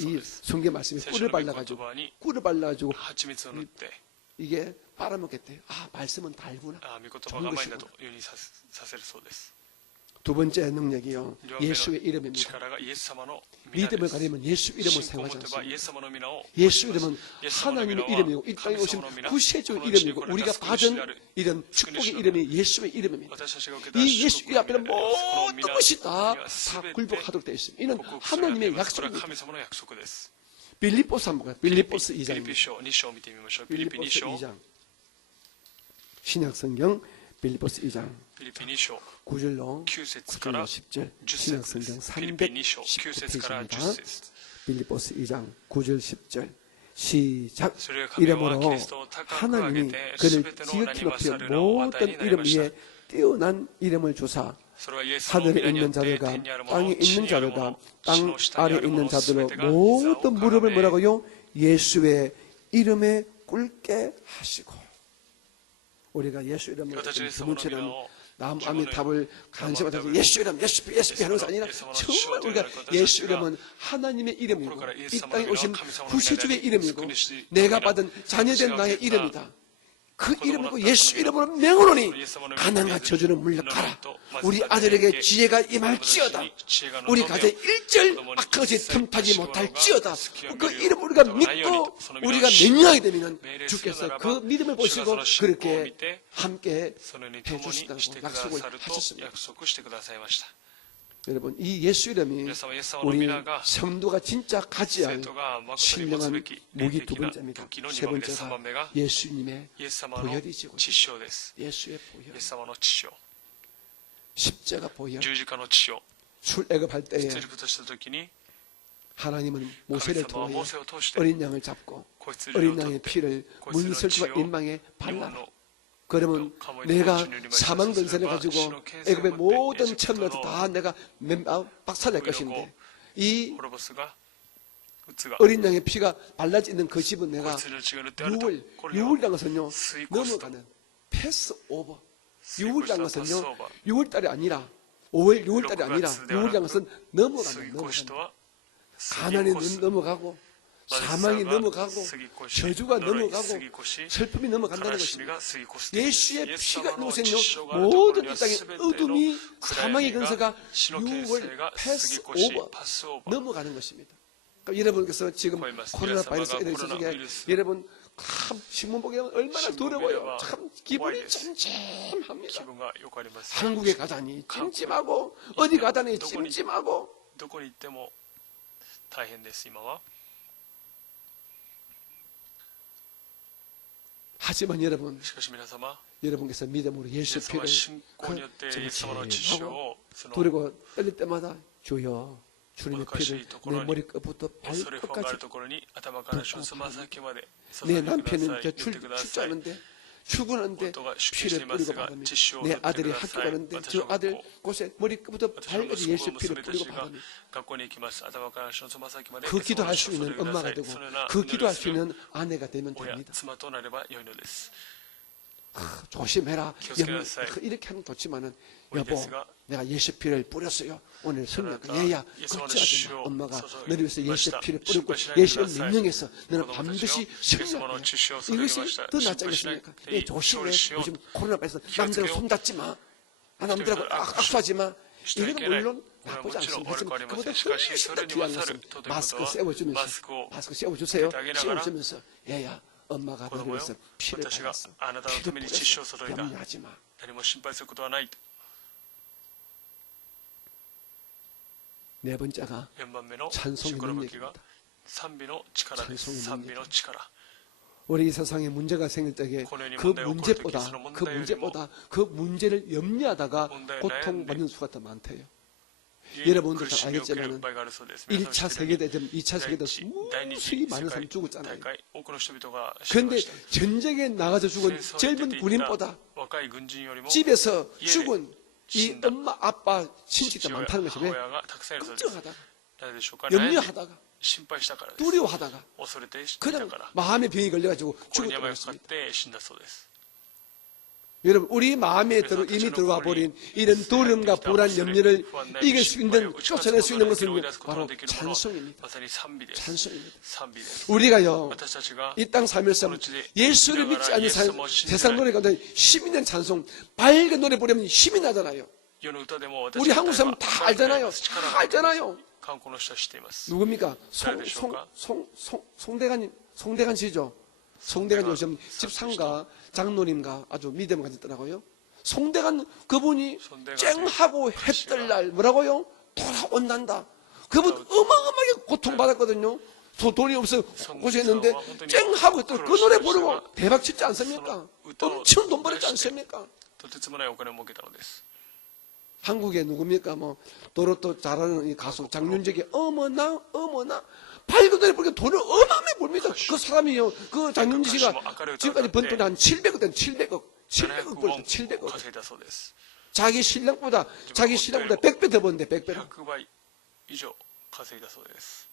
이 성경 말씀에 꿀을 발라가지고 이게 빨아먹겠대요. 아, 말씀은 달구나. 좋은 것이구나. 두 번째 능력이요. 예수의 이름입니다. 믿음을 가리면 예수 이름을 사용하지 않습니다. 예수 이름은 하나님의 이름이고 이 땅에 오신 구세주의 이름이고 우리가 받은 이런 축복의 이름이 예수의 이름입니다. 이 예수 이름 앞에는 모든 것이 다 굴복하도록 되어 있습니다. 이는 하나님의 약속입니다. 빌립보서 한번 볼까요? 빌립보서 2장입니다. 빌립보서 2장. 신약성경 빌립보서 2장 9절로 10절 신약성경 319페이지입니다. 빌립보서 2장 9절 10절 시작. 이러므로 하나님이 그를 지극히 높여 모든 이름 위에 뛰어난 이름을 주사 하늘에 있는 자들과 땅에 있는 자들과 땅 아래에 있는 자들로 모든 무릎을 뭐라고요? 예수의 이름에 꿇게 하시고. 우리가 예수 이름을 두문처럼 남 아미탑을 간섭하면서 예수 이름, 예수 하는 것이 아니라 정말 우리가 예수 이름은 하나님의 이름이고 이 땅에 오신 구세주의 이름이고 내가 받은 자녀된 나의 이름이다. 그 이름이고 예수 이름으로 명하노니 가난과 저주는 물러가라. 우리 아들에게 지혜가 임할지어다. 우리 가정에 일절 악한 것이 틈타지 못할지어다. 그 이름을 우리가 믿고 우리가 명령하게 되면 주께서 그 믿음을 보시고 그렇게 함께 해주신다고 약속을 하셨습니다. 여러분 이 예수 이름이 우리 성도가 진짜 가져야 할 신령한 무기 두 번째입니다. 세 번째가 예수님의 보혈이지요. 예수의 보혈. 십자가 보혈. 출애굽할 때에 하나님은 모세를 통해 어린 양을 잡고 어린 양의 피를 문설주와 인망에 발라라. 그러면 내가 사망 근세를 가지고 애굽의 모든 천나들 다 내가 박살낼 것인데 이 어린 양의 피가 발라지는 그 집은 내가 6월이라는 것은요 넘어가는 패스오버. 6월이라는 것은요 6월달이 아니라 6월달이 아니라 6월이라는 것은 넘어가는 가난이 넘어가고 사망이 넘어가고 저주가 넘어가고 슬픔이 넘어간다는 것입니다. 예수의 피가 있는 모든 이 땅의 어둠이 사망의 근세가 6월 패스오버 넘어가는 것입니다. 그러니까 여러분께서 지금 코로나 바이러스에 있어서 여러분 참 신문 보게 되면 얼마나 두려워요. 참 기분이 찜찜합니다. 한국에 가다니 찜찜하고 어디 가다니 찜찜하고 하지만 여러분께서 믿음으로 예수 피를 하고 그리고 떨릴 때마다 주여 주님의 難し 피를 いとこ 내 ろに 머리끝부터 恐れ不安があ 발끝까지 るところに頭から足のつま先まで 내 注いでくだ 남편은 さい 저 言ってください 출장하는데 죽었는데夫が出勤して 피를 います 뿌리고 が 받으니 血潮を振 내 ってく 아들이 だ 학교 さい 가는데 私 저 の 아들 子 곳에 머리끝부터 私の 발끝까지 息子 예수 を 피를 娘た 뿌리고 ちが 받으니 学校に行きます頭から足のつま先まで 그 기도할 수 注いで 있는 くださ 엄마가 い 되고 そのような 그 祈りを 기도할 す 수 る 있는 아내가 되면 親 됩니다. 妻となれば良いのです 조심해라. 기억해야겠어요. 이렇게 하면 좋지만은 우리 여보, 예수가 내가 예수 피를 뿌렸어요. 오늘 성령 그러니까 얘야 예수와 걱정하지 마. 주여 엄마가 서서 너를 위해서 예수 마시다. 피를 뿌렸고 신바시라는 예수를 그다사이. 명령해서 너는 그러므로 반드시 그러죠. 승리할 거야. 주시오 서서 이것이 마시다. 더 낫지 신바시라 않겠습니까? 이 예, 조심해. 쇼리시오. 요즘 코로나 빠져서 기가 남들하고 막혀요. 손잡지 마. 남들하고 악수하지 마. 이건 물론 나쁘지 물론 않습니다. 어려울 거 하지만 그보다 아니겠어요. 훨씬 더 시간이 귀한 서른이 것은 마사를 마스크 더듬어도 씌워주면서 마스크 씌워주세요. 기다리나 씌워주면서 얘야 엄마가 너를 子供よ 위해서 피를 私が 받았어. あなたのために血潮を注いだ 염려하지 마. 何も心配することはない 네 번째가 4番目の 찬송의 信仰の武器が 능력입니다. 賛美の力です 찬송의 賛美の力 우리 이 세상에 문제가 생길 때에 고뇌니 그 문제가 문제보다 오고 그 문제요, 문제보다 그 문제를 염려하다가 문제에 고통받는 수가 더 많대요. 苦 여러분들 し 잘 みを受ける 알겠지만 場合があるそうです 皆さん 1차 知ってるように 세계대전, 2차 세계대전 第二次 수히 世 많은 界 사람이 죽었잖아요. 大会多くの人々が死に 그런데 ました 전쟁에 나가서 죽은 戦争に出 젊은 ていった 군인보다 若い軍人よりも 집에서 예, 죽은 이 신다. 엄마, 아빠, 친척이 父親 많다는 것이 왜? 母親がたくさんいるそうです 걱정하다가 なぜでしょうか悩んで 염려하다가 心配したからです 두려워하다가 恐れていた 그냥 から 마음의 병이 걸려가지고 心に 죽었다고 病がかかっ 했습니다. て死んだそうです 여러분 우리 마음에 이미 들어와 버린 이런 두려움과 불안, 염려를 이길 수 있는 쫓아낼 수 있는 것은 바로 찬송입니다. まさに賛美です 찬송입니다. 賛美です 우리가요 私たちが 이 땅 살면서 예수를 믿지 않는 세상 노래 가운데 힘이 난 찬송, 밝은 노래 부르면 힘이 나잖아요. 世の歌でも私 우리 たち 한국 사람 다 알잖아요. 다 알잖아요. 韓国の人は知っています 누굽니까?誰でしょうか? 송대관 씨죠. 송대관 요즘 집상가 장로님과 아주 믿음을 가졌더라고요. 송대관 그분이 쨍하고 했던 날 뭐라고요? 돌아온단다. 그분 어마어마하게 고통받았거든요. 돈이 없어 고생했는데 쨍하고 했던 그 노래 부르고 대박 쳤지 않습니까? 엄청 돈 벌었지 않습니까? とてつもないお金を儲けたのです 한국에 누굽니까? 뭐 도로또 잘하는 이 가수 장윤정이 어머나 밝은 노래 부르니까 돈을 어마어마하게 벌입니다. 그 사람이요. 그 장윤정 씨가 지금까지 번 돈이 한 700억 된 700억 벌죠. 700억. 稼いだそうです 자기 신랑보다 100배 더 버는데 100배. 100倍以上稼いだそうです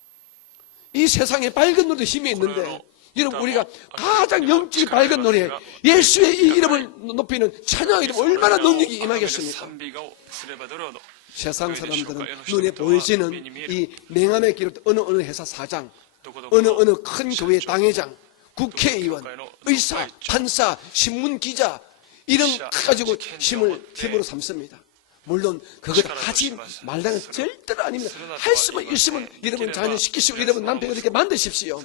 이 세상에 밝은 노래 힘이 있는데 여러분 우리가 가장 영적이 밝은 노래 예수의 이 이름을 높이는 찬양 이름 얼마나 능력이 임하겠습니까? 賛美をすればどれほど 세상 사람들은 눈에 보여지는 이 명함의 기록 어느 회사 사장, 어느 큰 교회 당회장, 국회의원, 의사, 판사, 신문 기자 이런 가지고 힘으로 삼습니다. 물론 그것 하지 말라는 절대로 아닙니다. 할 수만 있으면 여러분 자녀 시키시고 여러분 남편 이렇게 만드십시오.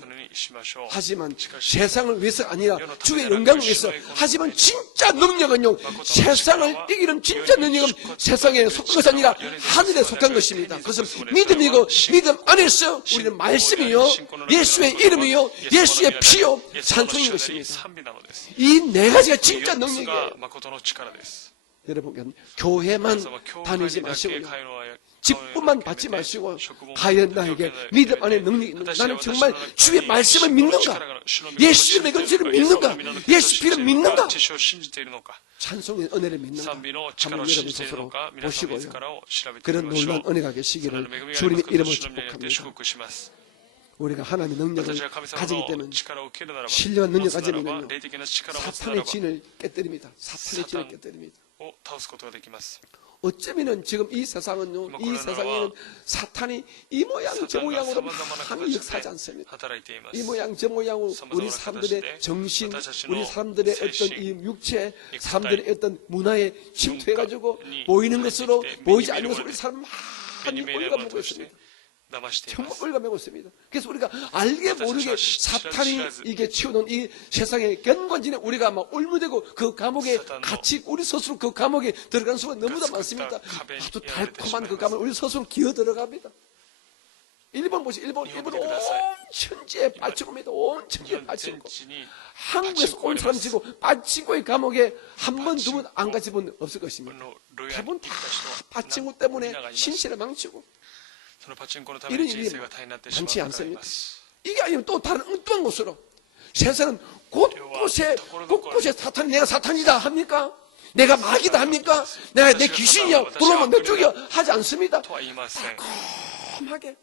하지만 세상을 위해서가 아니라 주의 영광을 위해서 하지만 진짜 능력은요 세상을 이기는 진짜 능력은 세상에 속한 것이 아니라 하늘에 속한 것입니다. 그것은 믿음이고 믿음 안에서 우리는 말씀이요 예수의 이름이요 예수의 피요 찬송인 것입니다. 이 네 가지가 진짜 능력이에요. 여러분 교회만 다니지 마시고 직분만 받지 마시고 과연 나에게 믿음 안에 능력이 있는가? 나는 정말 주의 말씀을 믿는가? 예수의 건설을 믿는가? 예수 피를 믿는가? 찬송의 은혜를 믿는가? 한번 여러분 스스로 보시고요. 그런 놀라운 은혜가 계시기를 주님의 이름으로 축복합니다. 우리가 하나님의 능력을 가지기 때문에 신령한 능력을 가지면 사탄의 진을 깨뜨립니다. 사탄의 진을 깨뜨립니다. 어쩌면 지금 이 세상은요, 이 세상에는 사탄이 이 모양 저 모양으로 많이 역사하지 않습니다. 이 모양 저 모양으로 우리 사람들의 정신, 우리 사람들의 어떤 이 육체, 사람들의 어떤 문화에 침투해가지고 보이는 것으로 보이지 않는 것으로 우리 사람 많이 올가먹고 있습니다. 정말 올가매고 있습니다. 그래서 우리가 알게 모르게 사탄이 이게 치워놓은 이 세상의 견관진에 우리가 막 올무되고 그 감옥에 같이 우리 스스로 그 감옥에 들어가는 수가 너무나 많습니다. 아주 달콤한 그 감옥에 우리 스스로 기어 들어갑니다. 일본 보시 일본 온 천지에 빠지고입니다. 온 천지에 빠지고 한국에서 온 사람 지고 빠지고의 감옥에 한 번 두 번 안 가지 본 없을 것입니다. 대부분 다 빠지고 때문에 신체를 망치고 이런 일이 많지 않습니다. 이게 아니면 또 다른 엉뚱한 곳으로 세상은 곳곳에 사탄이 내가 사탄이다 합니까? 내가 마귀다 합니까? 내가 내 귀신이야 들어오면 내 죽여 하지 않습니다. 달콤하게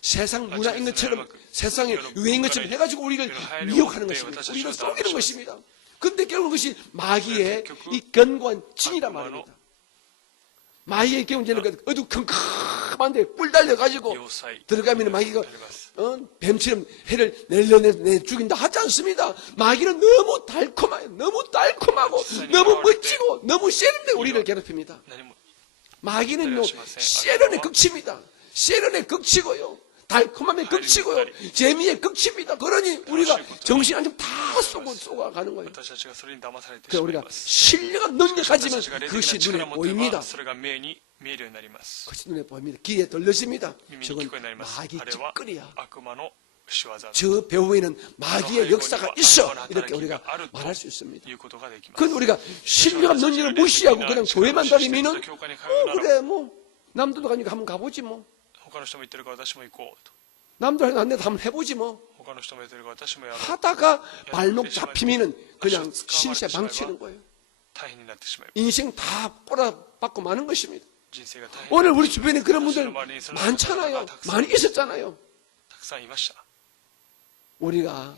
세상 문화인 것처럼 세상의 유행인 것처럼 해가지고 우리를 미혹하는 것입니다. 우리를 속이는 것입니다. 그런데 결국 그것이 마귀의 이 견고한 진이란 말입니다. 마귀의 경우는 어두컴컴한데 뿔 달려가지고 들어가면 마귀가 뱀처럼 해를 내려 죽인다 하지 않습니다. 마귀는 너무 달콤하고 너무 멋지고 너무 세련돼 우리를 괴롭힙니다. 마귀는요 세련의 극치입니다. 세련의 극치고요 달콤함의 극치고요 재미의 극치입니다. 그러니 우리가 정신 안좀 다 쏘아가는 거예요. 그래서 우리가 신뢰가 능력 가지면 그것이 눈에 보입니다. 그것이 눈에 보입니다. 귀에 들려집니다. 저건 마귀 짓거리야. 저 배후에는 마귀의 역사가 있어. 이렇게 우리가 말할 수 있습니다. 그건 우리가 신뢰가 능력을 무시하고 그냥 교회만 다니면은 그래 뭐 남들도 가니까 한번 가보지 뭐. 남들 안 내도 한번 해보지 뭐. 하다가 발목 잡히면은 그냥 신세 망치는 거예요. 인생 다 꼬라박고 마는 것입니다. 오늘 우리 주변에 그런 분들 많잖아요. 많이 있었잖아요. 우리가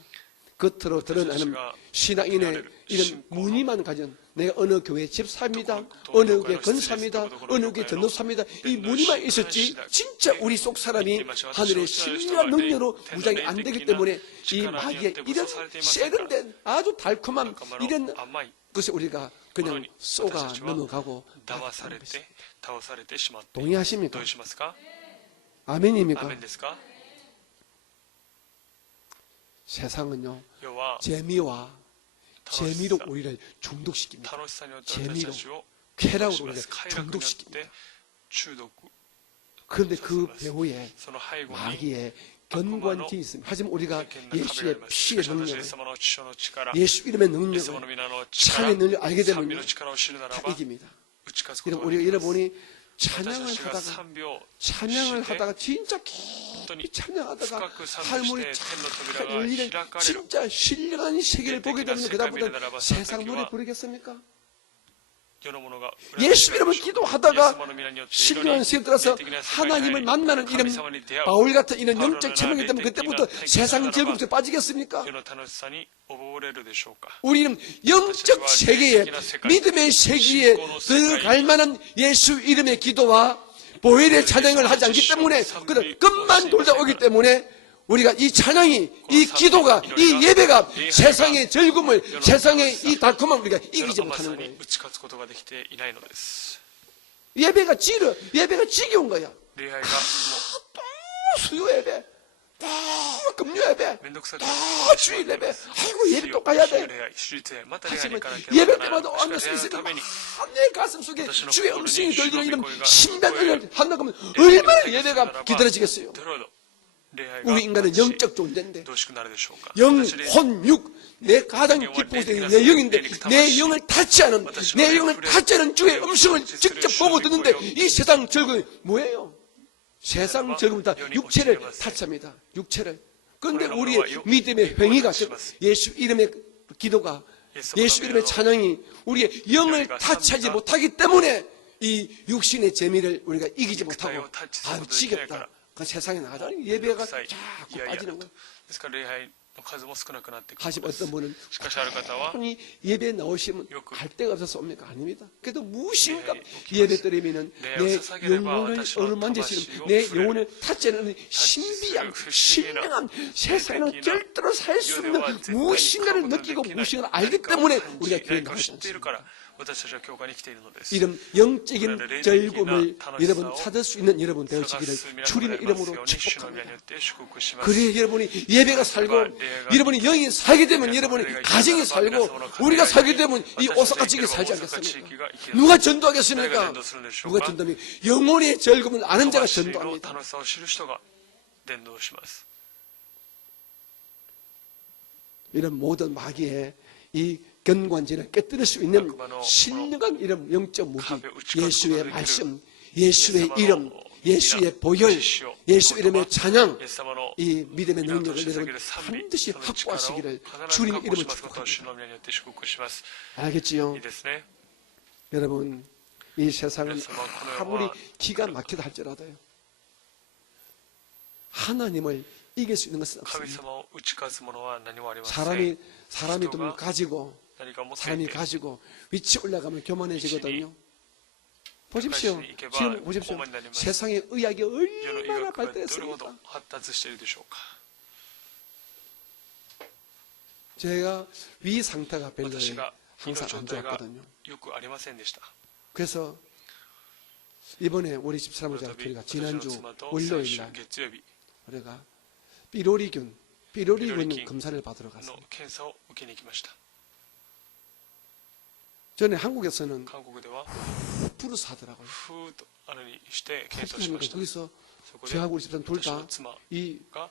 겉으로 드러나는 신앙인의 이런 무늬만 가진 내가 어느 교회 집사입니다. 어느 교회 건사입니다. 어느 교회 전도사입니다. 이 무늬만 있었지 진짜 우리 속 사람이 하늘의 신비한 능력으로 무장이 안 되기 때문에 이 마귀의 이런 세련된 아주 달콤한 이런 것에 우리가 그냥 쏘가 넘어가고 동의하십니까? 아멘입니까? 세상은요 재미로 우리를 중독시킵니다. 재미로 쾌락으로 우리를 중독시킵니다. 그런데 그 배후에 마귀의 견고한 힘이 있습니다. 하지만 우리가 예수의 피의 능력을 예수 이름의 능력을 찬의 능력을 알게 되면 다 이깁니다. 우리가 여러분이 찬양을 하다가 진짜 깊이 찬양하다가 할머니 잘 열리는 진짜 신령한 세계를 보게 되면 그다음부터 세상 노래 부르겠습니까? 예수 이름을 기도하다가 신령한 세계에 들어서 하나님을 만나는 이런 바울 같은 이런 영적 체험이기 때문에 그때부터 세상 즐거움에 빠지겠습니까? 우리는 영적 세계에 믿음의 세계에 들어갈 만한 예수 이름의 기도와 보혈의 찬양을 하지 않기 때문에 그런 끝만 돌다 오기 때문에 우리가 이 찬양이 이 기도가 이 예배가 세상의 즐거움을 세상의 이 달콤함을 우리가 이기지 못하는 거예요. 예배가 지겨운 거야. 또 수요 예배 또 금요 예배 또 주일 예배 아이고 예배 또 가야 돼. 하지만 예배 때마다 앉아서 있으면 내 가슴 속에 주의 음성이 들리는 이런 신비한 한다고 하면 얼마나 예배가 기다려지겠어요. 우리 인간은 영적 존재인데 영, 혼, 육 내 가장 기쁘고 내 영인데 내 영을 닿지 않은 주의 음성을 직접 보고 듣는데 이 세상 즐거움이 뭐예요? 세상 즐거움은 다 육체를 탓합니다. 육체를. 그런데 우리의 믿음의 행위가 예수 이름의 기도가 예수 이름의 찬양이 우리의 영을 탓하지 못하기 때문에 이 육신의 재미를 우리가 이기지 못하고 아유 지겹다. 그 세상에 나가자 예배가 자꾸 빠지는 거예요. 하지만 어떤 분은 아니 예배 나오시면 갈 데가 없어서 옵니까? 아닙니다. 그래도 무엇인가 예배 드리면은 내 영혼을 어루만지시는 내 영혼을 탓하는 신비한 신명한 세상은 절대로 살 수 없는 무엇인가를 느끼고 무엇인가를 알기 때문에 우리가 교회에 나가지 않습니다. 이런 영적인 즐거움을 여러분 찾을 수 있는 여러분 되시기를 주님의 이름으로 축복합니다. 그래야 여러분이 예배가 살고 여러분이 영이 살게 되면 여러분이 가정이 살고 우리가 살게 되면 이 오사카 지역이 살지 않겠습니까? 누가 전도하겠습니까? 누가 전도합니까? 영혼의 즐거움을 아는 자가 전도합니다. 이런 모든 마귀의 이 견고한지를 깨뜨릴 수 있는 신령한 이름 영적 무기 예수의 말씀 예수의 이름 예수의 보혈, 예수 이름의 찬양, イエス様の 이 믿음의 皆と 능력을 して捧げ 여러분 る賛美 반드시 その力を 확보하시기를 必ず 주님 確保 이름을 しますことを主 축복합니다. の皆によって祝福します 알겠지요? いいですね 여러분 이 세상은 그래서 막 아무리 그녀와 기가 막히다 할지라도요 하나님을 이길 수 있는 것은 神 없습니다. 様を打ち勝つものは何もありません 사람이 좀 가지고 何か持ってい 사람이 て 가지고 위치 올라가면 교만해지거든요. 보십시오. 지금 보십시오. 세상의 의학이 世の医 얼마나 学がどれほど 발달했습니까? 発達しているでしょうか 제가 위 상태가 별로 私が胃の 항상 状 안 態が 좋았거든요. よくありませんでした 그래서 이번에 우리 집사람과 둘이가 私の 지난주 妻と先 월요일 週 날 月曜日 우리가 피로리균 피로리균 검사를 받으러 の 갔어요. 検査を受けに行きました 전에 한국에서는 韓国では 푸르스 하더라고요. ふーっとあれにして検査 푸르스 しま 하니까 した 거기서 そこで 저하고 우리 집사람 둘 私の 다 妻 이 が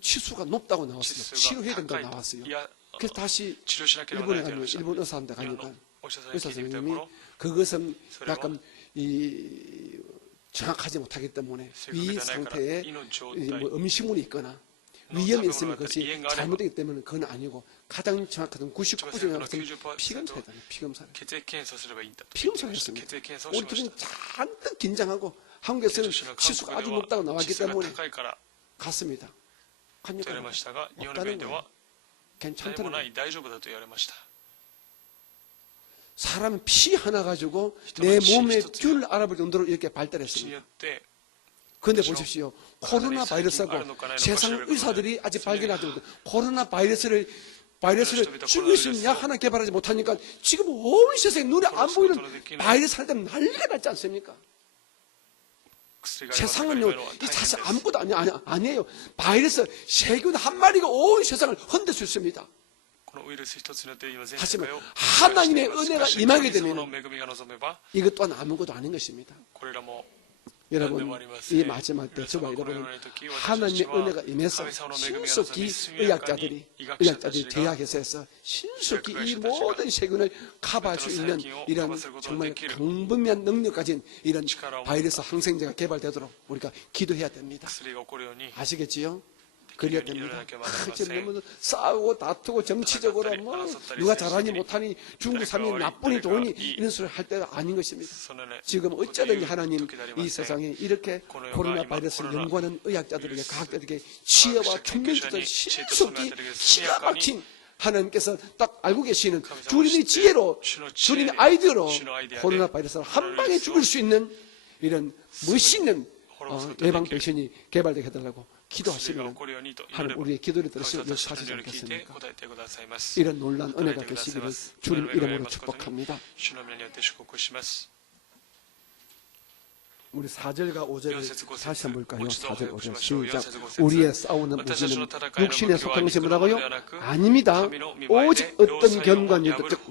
치수가 높다고 指 나왔어요. 数 치료해야 が 된다고 高い 나왔어요. いや 그래서 다시 治療しなければな 일본에 らないと言われ 가면 ました 일본 의사한테 日本の 가니까 お医者さんに 의사 聞いてみたと 선생님이 ころ 그것은 소리가 약간 이 정확하지 못하기 때문에 위 正確じゃないから 상태에 胃の状 이 態 뭐 음식물이 있거나 の 위험이 食べ物 있으면 があったり 그것이 胃炎があれば 잘못되기 때문에 그건 아니고 가장 정확한 99%는 90% 피검사를 해야 피검사를 血液検査すればいいんだと 피검사를 했습니다. 血液検査をし 우리 まし 둘은 た 잔뜩 긴장하고 한국에서는 女子の韓 치수가 国 아주 では 높다고 指 나왔기 数が 때문에 高いから 갔습니다. と言わ 가니까 れましたが日本の 없다는 病院で 거예요. は何も 괜찮다는 な 거예요. い大丈夫だと言われました 사람 피 하나 가지고 내 몸의 줄 알아볼 정도로 이렇게 血に 발달했습니다. よって 그런데 보십시오. 코로나 바이러스하고 세상 의사들이 아직 발견하지 못한 코로나 바이러스를 죽일 수 있는 약 하나 개발하지 못하니까 지금 온 세상에 눈에 안 보이는 바이러스 할 때는 난리가 났지 않습니까? 薬があれば 세상은요, 今のは 이 大変で 사실 す 아무것도 아니에요. 바이러스 세균 한 마리가 온 세상을 흔들 수 있습니다. このウイルス一つによって今全世 하지만 界を 하나님의 은혜가 임하게 神様 되면 の恵みが望めば 이것 또한 아무것도 아닌 것입니다. これらも 여러분, 이 마지막 때 저와 여러분 하나님의 은혜가 임해서 신속히 의학자들이 대학에서 신속히 이 모든 세균을 커버할 수 있는 이런 정말 강분한 능력 가진 이런 바이러스 항생제가 개발되도록 우리가 기도해야 됩니다. 薬が起こるように 아시겠지요? 그래야 됩니다. 지금 너무 싸우고 다투고 정치적으로 뭐 누가 잘하니 못하니 중국 사람이 나쁘니 좋으니 이런 소리를 할 때가 아닌 것입니다. そのね 지금 어쩌든지 하나님 이 세상에 이렇게 코로나 바이러스를 연구하는 의학자들에게 과학자들에게 지혜와 총명주를 신속히 기가 막힌 하나님께서 딱 알고 계시는 주님의 지혜로 주님의 아이디어로 코로나 바이러스를 한 방에 죽일 수 있는 이런 멋있는 예방 백신이 개발되게 해달라고 薬が起 기도하시면 こるようにと祈れ 하나님 ば 우리의 기도를 神 들으시고 様たちの 역사하시지 祈りを聞いて 않겠습니까? 答えてくださいます 이런 놀란 은혜가 계시기를 주님 이름으로 축복합니다. 主の皆によって祝福します 우리 4절과 5절을 4節 5節 다시 한번 볼까요? 4절 5절 4 시작.節 5節 우리의 싸우는 무기는 육신에 속한 것이 뭐라고요? なく 아닙니다. 오직 어떤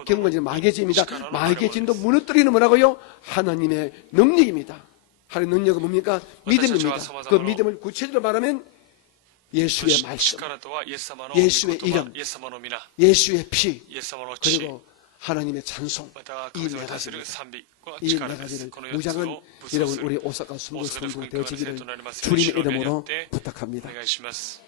경관진 마귀진입니다. 마귀진도 무너뜨리는 뭐라고요? 하나님의 능력입니다. 하나님의 능력은 뭡니까? 믿음입니다. 그 믿음을 구체적으로 말하면 예수의 말씀, 力とはイエス様の 예수의 御言葉 이름 イエス様の皆 예수의 피, イエス様の血 그리고 하나님의 찬송, または 이 神様 네 に対する 가지입니다. 賛美は 이 力 네 です 가지는 この4つ 무장은 を武装 여러분 す 우리 る 오사카 순부 大阪の福 성도 音会の生 되어지기를 徒となりますように 주님의 主の皆によ 이름으로 って 부탁합니다. お願いします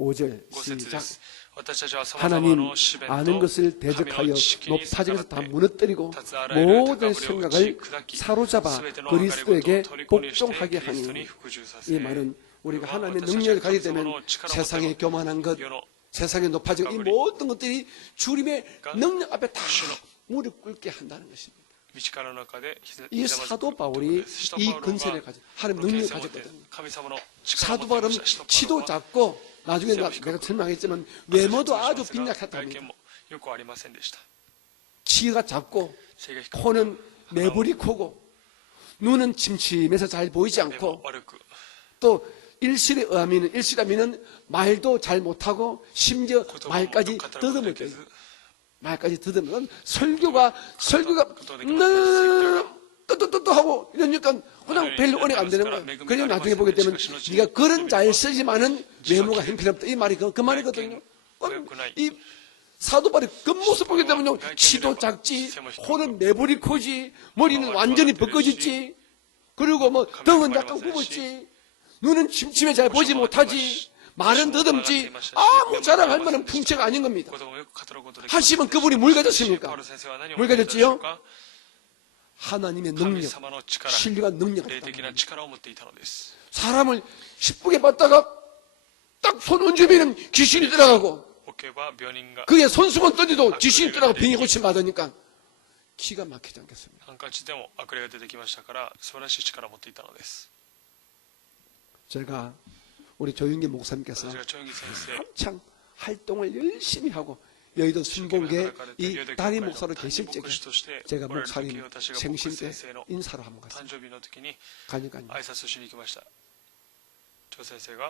5절 5節 시작. です私たちは様々 하나님 な試練 아는 と 것을 神 대적하여 の知識に 높아짐에서 다 逆らって 무너뜨리고立つあらゆる 모든 高ぶりを 생각을 砕き 사로잡아 全ての分かり事を 그리스도에게 虜にして 복종하게 キリスト 하니 に服従させ 이 말은 우리가 그리고 하나님의 私たちが 능력을 가지게 神様 되면 の力を持って 세상에 교만한 것 世の 세상에 높아지고 이 모든 것들이 주님의 능력 앞에 다 무릎 꿇게 한다는 것입니다. 道からの中で 이 사도 바울이 이 근세를 가지고 하나님 능력을 가졌거든요. 神様の 사도 力を持 바울은 っていました 키도 작고 나중에 내가 설명하겠지만 외모도 아주 外見 빈약하답니다. もよくありませんでした 키가 작고 背が低く 코는 매부리 크고 눈은 침침해서 잘 보이지 目も 않고 悪く 또 일실하미는 말도 잘 못하고 심지어 言葉も 말까지 語ることがで 더듬을 き 거예요. ず 말까지 더듬으면 설교가 또또또또 하고 이러니까 그냥 별로 은혜가 안 되는 거예요. 그래서 나중에 보게 되면 네가 그런 잘 쓰지만은 외모가 형편없다. 이 말이 그 말이거든요. 이 사도바울의 겉모습 보게 되면요. 키도 작지, 코는 매부리 크지, 머리는 완전히 벗겨졌지, 그리고 뭐 등은 약간 굽었지, 눈은 침침해 잘 보지 못하지, 말은 더듬지, 아무 자랑할 만한 풍채가 아닌 겁니다. 하시면 그분이 뭘 가졌습니까? 뭘 가졌지요? 하나님의 능력, 신뢰가 능력을 사람을 10분에 봤다가 딱 손 얹으면 귀신이 들어가고, 그게 손수건 떠도 귀신이 들어가고 병이 고침 받으니까 기가 막히지 않겠습니까? 제가 우리 조윤기 목사님께서 한창 활동을 열심히 하고 여의도 순복에 이 담임 목사로 계실 적에 제가 목사님 생신 때 인사로 한번 갔습니다. 가니까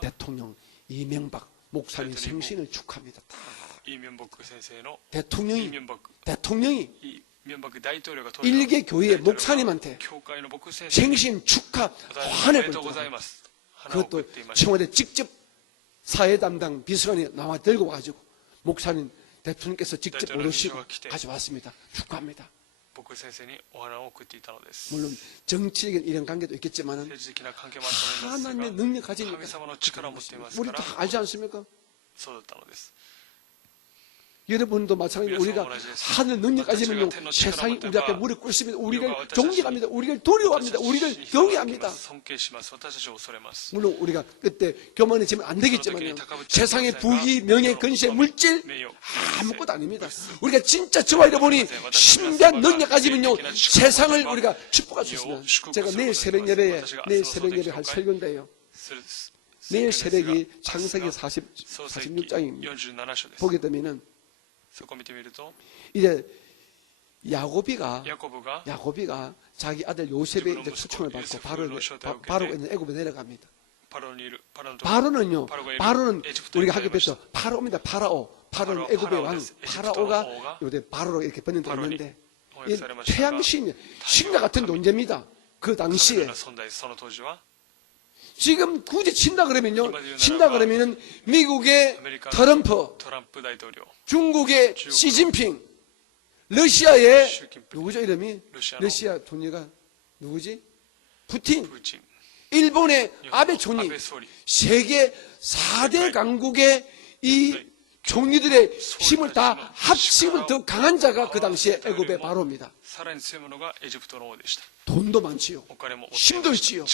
대통령 이명박 목사님 생신을 축하합니다. 대통령이 일개 교회 목사님한테 생신 축하 환을 보냈다. 그것도 청와대 직접 사회 담당 비서관이 나와 들고 와가지고 목사님 대통령께서 직접 오르시고 가져왔습니다. 축하합니다. 물론 정치적인 이런 관계도 있겠지만 하나님의 능력 가지니까 우리 다 알지 않습니까? 여러분도 마찬가지로 우리가 하늘 능력 가지면요 세상이 우리 앞에 무릎 꿇습니다. 우리를 존경합니다. 우리를 두려워합니다. 우리를 경외합니다. 물론 우리가 그때 교만해지면 안 되겠지만요, 세상의 부귀, 명예, 권세, 물질 아무것도 아닙니다. 우리가 진짜 저와 여러분이 신비한 능력 가지면요 세상을 우리가 축복할 수 있습니다. 제가 내일 새벽 예배 할 설교인데요, 내일 새벽이 창세기 46장입니다. 보게 되면은 이제 야곱이가 자기 아들 요셉의 이제 초청을 받고 바로가 있는 애굽에 내려갑니다. 바로는 우리가 하게 됐죠. 파라오입니다. 파라오는 애굽의 왕. 파라오가 요새 바로로 이렇게 번역되어 있는데 태양신 신과 같은 존재입니다. 그 당시에. 지금 굳이 친다 그러면요, 미국의 트럼프, 중국의 시진핑, 러시아의 누구죠 이름이? 러시아 총리가 누구지? 푸틴, 일본의 아베 총리, 세계 4대 강국의 이 총리들의 힘을 다 합치면 더 강한 자가 그 당시에 애굽의 바로입니다. 돈도 많지요, 힘도 있지요.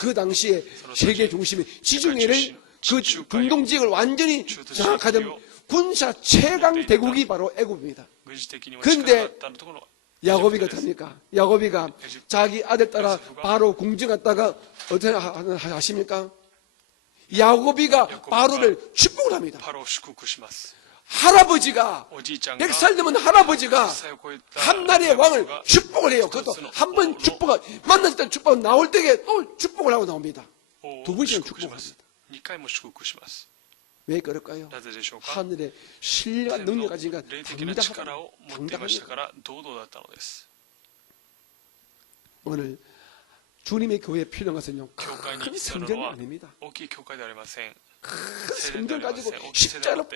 그 당시에 세계 중심의 지중해를 그 중동지역을 완전히 장악하던 군사 최강 대국이 바로 애굽입니다. 그런데 야곱이가 됩니까? 야곱이가 자기 아들 따라 바로 궁정 갔다가 어떻게 하십니까? 야곱이가 바로를 축복을 합니다. 할아버지가 100살 넘은 할아버지가 한 나라의 왕을 축복을 해요. 그것도 한 번 축복을 만났을 때 축복은 나올 때에 또 축복을 하고 나옵니다. 두 번씩은 축복합니다. 왜 그럴까요? 하늘의 신뢰와 능력 가지니까 당당합니다. 오늘 주님의 교회에 필요한 것은요, 큰 성전이 아닙니다. 큰 성전 가지고 십자로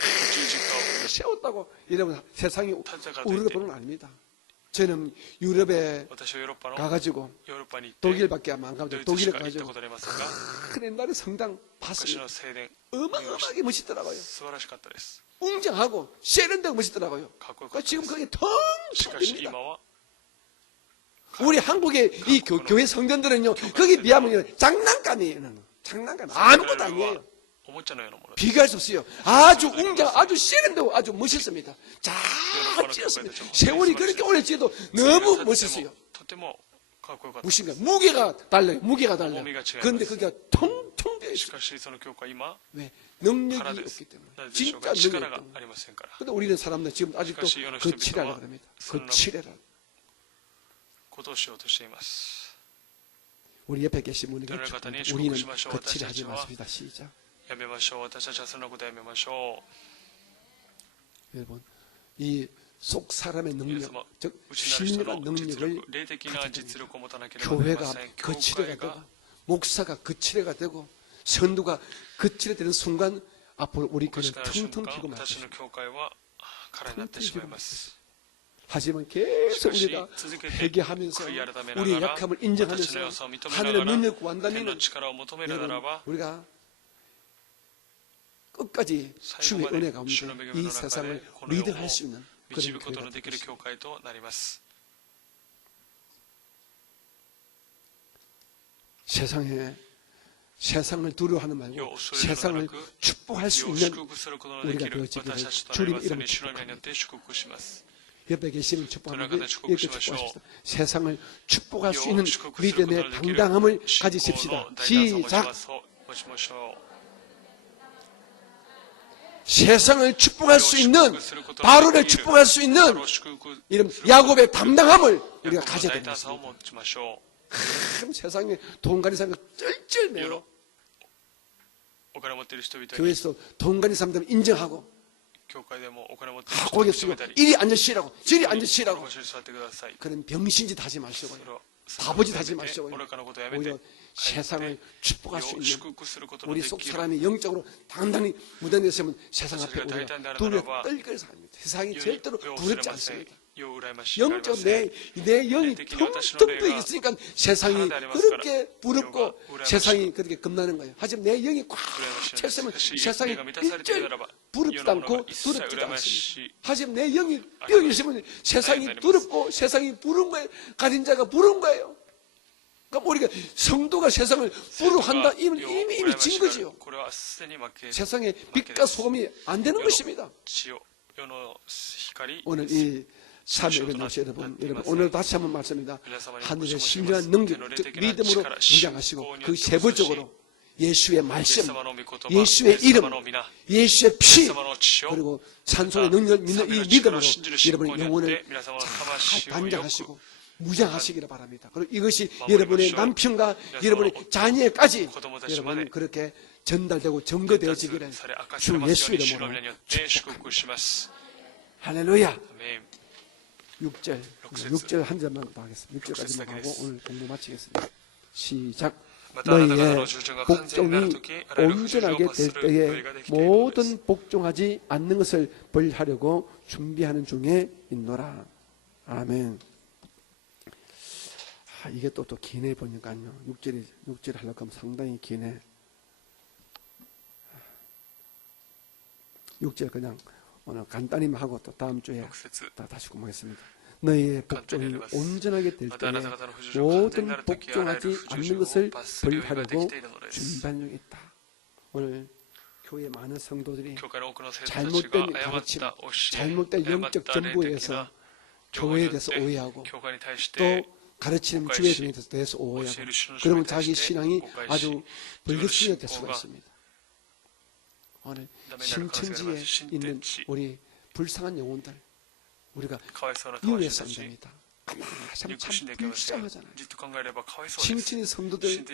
세웠다고 여러분 세상이 우리가 보는 건 아닙니다. 저는 유럽에 가가지고 독일밖에 안 가고 독일에 가가지고 큰 옛날에 성당 봤습니다. 어마어마하게 멋있더라고요. 웅장하고 세련되고 멋있더라고요. 지금 그게 텅텅입니다. 우리 한국의 이 교회 성전들은요, 거기에 비하면 장난감이에요. 장난감 아무것도 아니에요. 비교할 수 없어요. 아주 웅장, 아주 세련되고 아주 멋있습니다. 잘 지었습니다. 세월이 그렇게 오래 지어도 너무 멋있어요. 무엇인가 무게가 달라요. 그런데 그게 텅텅 되어 있어요. 왜? 능력이 없기 때문에. 진짜 능력이 때문에. 그런데 우리는 사람들 지금 아직도 거칠하려고 합니다. 거칠해라. 우리 옆에 계신 분에게 우리는 거칠하지 마십니다. 시작. 여러분, 이 속 사람의 능력, 즉 신뢰와 능력을 가져야 교회가 거칠해가 되고, 목사가 거칠해가 되고, 선두가 거칠해 되는 순간 앞으로 우리 교회는 텅텅 비고 말 것입니다. 하지만 계속 우리가 회개하면서 우리의 약함을 인정하면서 하늘의 능력 구한다면 우리가 끝까지 주의 은혜 가운데 이 세상을 리드할 수 있는 그런 교회가 될 것입니다. 세상을 두려워하는 말고 세상을 축복할 수 있는 우리가 되어지기를 주님의 이름으로 축복합니다. 옆에 계시면 축복합니다. 이렇게 축복하십시다. 세상을 축복할 수 있는 믿음의 당당함을 가지십시다. 시작. 세상을 축복할 수 있는, 바로를 축복할 수 있는 이런 야곱의 당당함을 우리가 가져야 됩니다. 참 세상에 돈 가진 사람이 쩔쩔매요. 교회에서 돈 가진 사람들은 인정하고 거기 쓰고 이리 앉으시라고 저리 앉으시라고 그런 병신짓 하지 마시고요. 바보짓 하지 마시고요. 오히려 세상을 축복할 수 있는 우리 속 사람이 영적으로 당당히 무덤에 있으면 세상 앞에 우리가 두려워 떨게 삽니다. 세상이 절대로 두렵지 않습니다. 영적 내 영이 텅텅 비어 있으니까 세상이 그렇게 부럽고 세상이 그렇게 겁나는 거예요. 하지만 내 영이 꽉 찼으면 세상이 일절 부럽지도 않고 두렵지도 않습니다. 하지만 내 영이 비어 있으면 세상이 두렵고 세상이 부른 거예요. 가진 자가 부른 거예요. 그러니까 우리가 성도가 세상을 부러워한다 이미 진 거지요. 세상에 빛과 소금이 안 되는 것입니다. 오늘 이 3일의 날씨 여러분 오늘 다시 한번 말씀입니다. 하늘의 신령한 능력, 즉 믿음으로 무장하시고 그 세부적으로 예수의 말씀, 예수의 이름, 예수의 피, 그리고 산소의 능력을 믿는 이 믿음으로 여러분의 영혼을 잘 단장하시고 무장하시기를 바랍니다. 그리고 이것이 여러분의 남편과 여러분의 자녀에까지 여러분 그렇게 전달되고 증거되어지기를 주 예수 이름으로 축복합니다. 할렐루야. 6절 한 절만 더 하겠습니다. 6절까지만 하고 오늘 공부 마치겠습니다. 시작. 너희의 복종이 온전하게 될 때에 모든 복종하지 않는 것을 벌하려고 준비하는 중에 있노라. 아멘. 이게 또 기네 보니까요. 6절 하려고 하면 상당히 기네. 6절 그냥 오늘 간단히만 하고 또 다음 주에 다시 공부하겠습니다. 너희의 복종이 온전하게 될 때에 모든 복종하지 않는 것을 벌하려고 준비한 중에 있다. 오늘 교회 많은 성도들이 잘못된 가르침, 잘못된 영적 정보에서 교회에 대해서 오해하고 또 가르치는 주의 종에 대해서 오해하고 그러면 자기 신앙이 아주 불규칙이 될 수가 있습니다. 오늘 신천지에 있는 우리 불쌍한 영혼들 우리가 이해해서 안 됩니다. 참 불쌍하잖아요. 신천지 성도들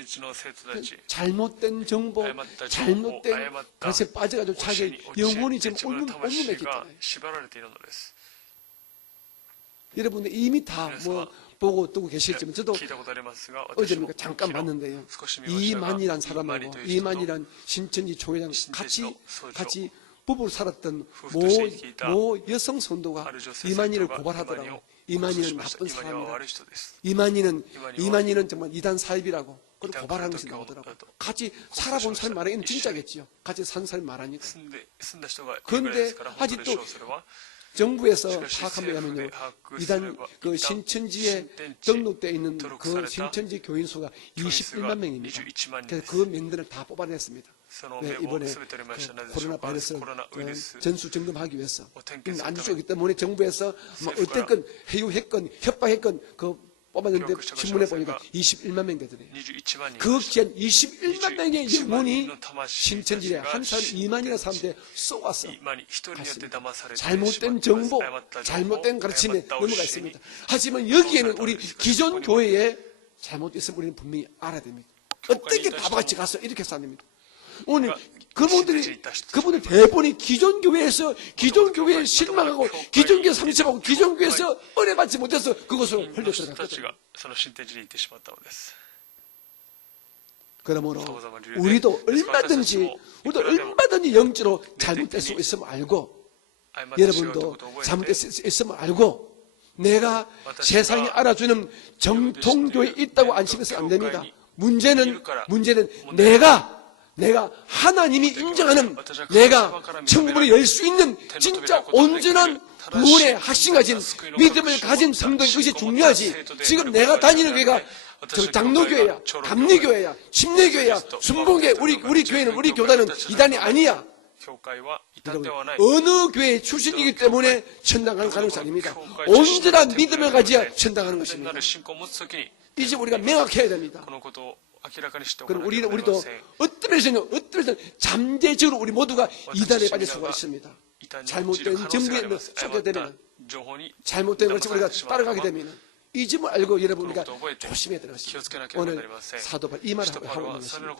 잘못된 정보, 잘못된 것에 빠져가지고 자기 영혼이 지금 온몸에 있잖아요. 여러분들 이미 다 보고 뜨고 계시겠지만 저도 어제 잠깐 봤는데요. 이만이란 사람하고 이만이란 신천지 총회장 같이 부부로 살았던 모 여성 성도가 이만희를 고발하더라고요. 이만희는 나쁜 사람이다. 이만희는 정말 이단 사입이라고 그걸 고발한 것이 나오더라고요. 같이 살아본 사람이 말하기는 진짜겠지요. 같이 산 사람이 말하니까. 그런데 아직도 정부에서 파악한 바 하면요, 이단 그 신천지에 등록되어 있는 그 신천지 교인 수가 21만 명입니다. 그래서 그 명단을 다 뽑아냈습니다. 네, 이번에 그 코로나 바이러스 전수 점검하기 위해서 안 주기 때문에 정부에서 어떤 건 해유했건 협박했건 그 뽑았는데 신문에 보니까 21만 명 되더래요. 그 귀한 21만 명의 영혼이 신천지에 한 사람 2만이라는 사람한테 쏘았어. 잘못된 정보, 잘못된 가르침에 넘어가 있습니다. 하지만 여기에는 우리 기존 교회에 잘못됐으면 우리는 분명히 알아야 됩니다. 어떻게 바보같이 가서 이렇게 해서 안 됩니다. 오늘 그분들 대부분이 기존 교회에서 기존 교회에 실망하고 기존 교회 상처받고 기존 교회에서 은혜 받지 못해서 그것으로 흘려 들어갔거든요. 그러므로 우리도 얼마든지 영적으로 잘못될 수 있음을 알고 여러분도 잘못될 수 있음을 알고 내가 세상이 알아주는 정통교회에 있다고 안심해서 안 됩니다. 문제는 내가 하나님이 인정하는, 내가 천국문을 열 수 있는 진짜 온전한 구원의 확신 가진, 믿음을 가진 성도인 것이 중요하지. 지금 내가 다니는 교회가 장로교회야, 감리교회야, 침례교회야, 순복교회, 우리 교회는, 우리 교단은 이단이 아니야. 여러분, 어느 교회 출신이기 때문에 천당 가는 가능성이 아닙니다. 온전한 믿음을 가져야 천당 가는 것입니다. 이제 우리가 명확해야 됩니다. 그럼 우리도 어떤 면에서는 잠재적으로 우리 모두가 이단에 빠질 수가 있습니다. 잘못된 정보에 속여되면, 잘못된 것을 우리가 따라가게 되면, 이 점을 알고 여러분 우리가 조심해야 되는 것입니다. 오늘 사도 바울이 이 말을 하고 있는 것입니다.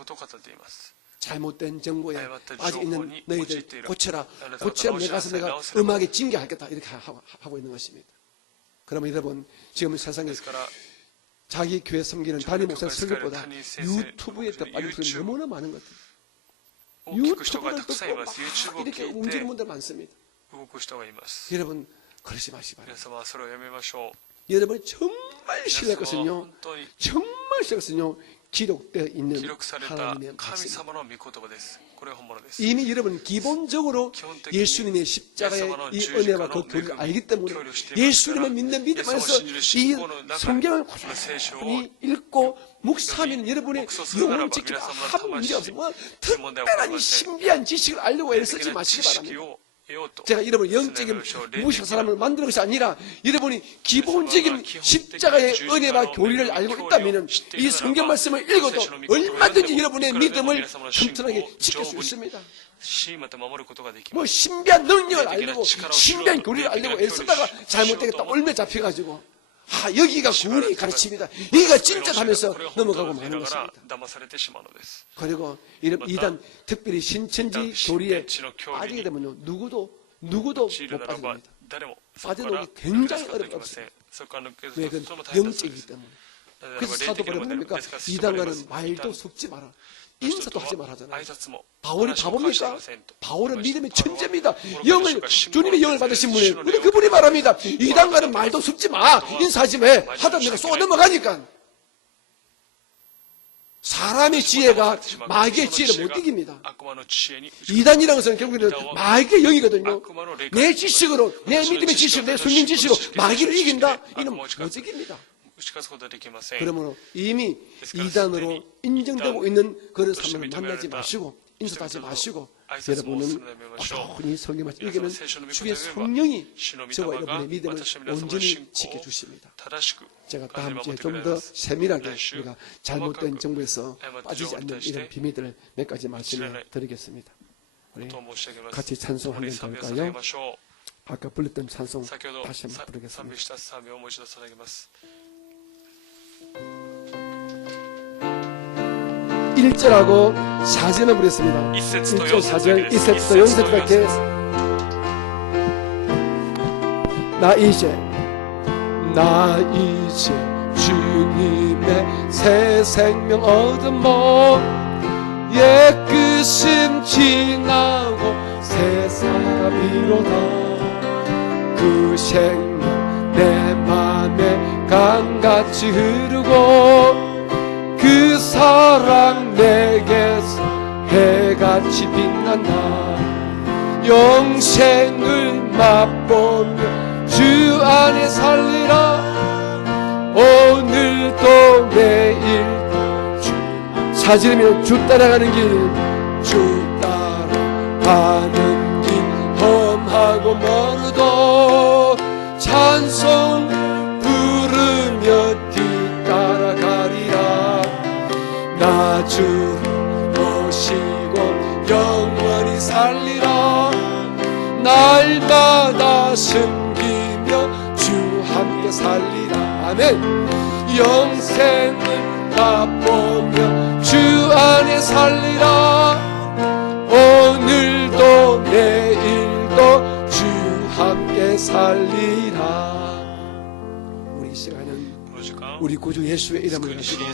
잘못된 정보에 빠져 있는 너희들 고쳐라. 고치면 내가 음악에 징계하겠다. 이렇게 하고 있는 것입니다. 그러면 여러분, 지금 세상에 자기 교회 섬기는 담임 목사 설교보다 유튜브에 빠진 분이 너무나 많은 것들. 유튜브를 듣고 막 이렇게 움직이는 분들 많습니다. 여러분, 그러지 마시기 바랍니다. 여러분, 정말 신뢰할 것은요, 정말 신뢰할 것은요, 기록되어 있는 하나님의 말씀입니다. 이미 여러분 기본적으로 예수님의 십자가의 이 은혜와 그 교리를 알기 때문에 예수님을 믿는 믿음 안에서 이 성경을 고스란히 읽고 묵상하면 여러분의 영혼을 지키는 아무 문제 없어요. 뭐 특별한 신비한 지식을 알려고 애쓰지 마시기 바랍니다. 제가 여러분 영적인 무식한 사람을 만드는 것이 아니라 여러분이 기본적인 십자가의 은혜와 교리를 알고 있다면 이 성경 말씀을 읽어도 얼마든지 여러분의 믿음을 튼튼하게 지킬 수 있습니다. 뭐 신비한 능력을 알려고 신비한 교리를 알려고 애쓰다가 잘못되겠다 올매 잡혀가지고 여기가 구원의 가르침이다, 여기가 진짜 하면서 넘어가고 마는 것입니다. 그리고 이런 이단 특별히 신천지 교리에 빠지게 되면요, 누구도 못 빠집니다. 빠져나오기 굉장히 어렵습니다. 왜? 그건 영적이기 때문에. 그래서 사도 바울이 뭡니까? 이단과는 말도 섞지 마라, 인사도 하지 말하잖아요. 바울이 바보입니까? 바울은 믿음의 천재입니다. 주님의 영을 받으신 분이, 우리 그분이 말합니다. 이단과는 말도 섞지 마, 인사하지 마. 하다 내가 쏘아 넘어가니까. 사람의 지혜가 마귀의 지혜를 못 이깁니다. 이단이라는 것은 결국에는 마귀의 영이거든요. 내 지식으로, 내 믿음의 지식으로, 내 순종 지식으로 마귀를 이긴다? 이는 못 이깁니다. 그러므로 이미 이단으로 인정되고 있는 그런 사람을 만나지 마시고 인사하지 마시고 여러분은 어떠니 성경 말씀 읽으면 주의 성령이 저와 여러분의 믿음을 온전히 지켜주십니다. 제가 다음 주에 좀 더 세밀하게 우리가 잘못된 정보에서 빠지지 않는 이런 비밀들을 몇 가지 말씀을 드리겠습니다. 우리 같이 찬송 한번 더 할까요? 아까 불렀던 찬송 다시 한번 부르겠습니다. 1절하고 4절만 부르겠습니다. 1절, 4절, 2세트도 4세트밖에. 나 이제 주님의 새 생명 얻으모 옛 끝은 지나고 새 사람이로다. 그 생명 내 맘에 강같이 흐르고 그 사랑 내게서 해같이 빛난다. 영생을 맛보며 주 안에 살리라. 오늘도 내일도 주 사지르며 주 따라가는 길, 주 따라가는 길 험하고 멀어도 찬송 부르며 뒤따라가리라. 나 주를 모시고 영원히 살리라. 날마다 섬기며 주 함께 살리라. 아멘. 영생을 맛보며 주 안에 살리라. 오늘도 내일도 주 함께 살리라. 우리 시간은 우리 구주 예수의 이름을 가지고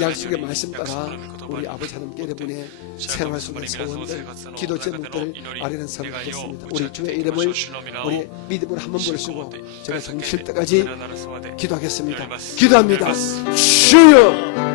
약속의 말씀 따라 우리 아버지 하나님께 여러분의 생활 속의 소원들, 기도 제목들을 아뢰는 삶을 하겠습니다. 우리 주의 이름을 우리 믿음으로 한번 부르시고 제가 정칠 때까지 기도하겠습니다. 기도합니다. 주여!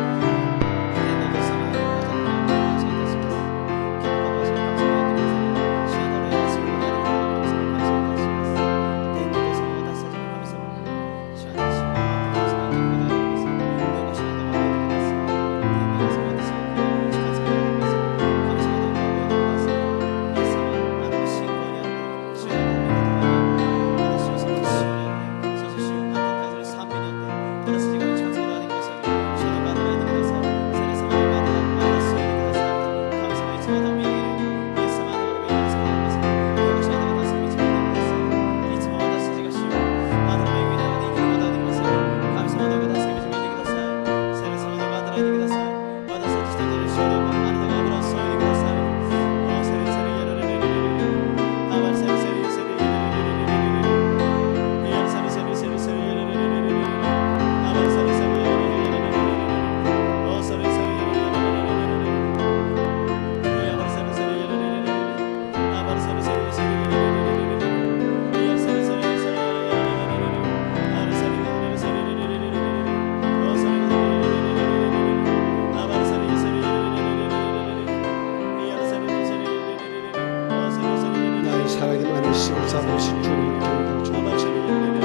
사랑이 많으시고 자비하신 주님을 경외하고 주님을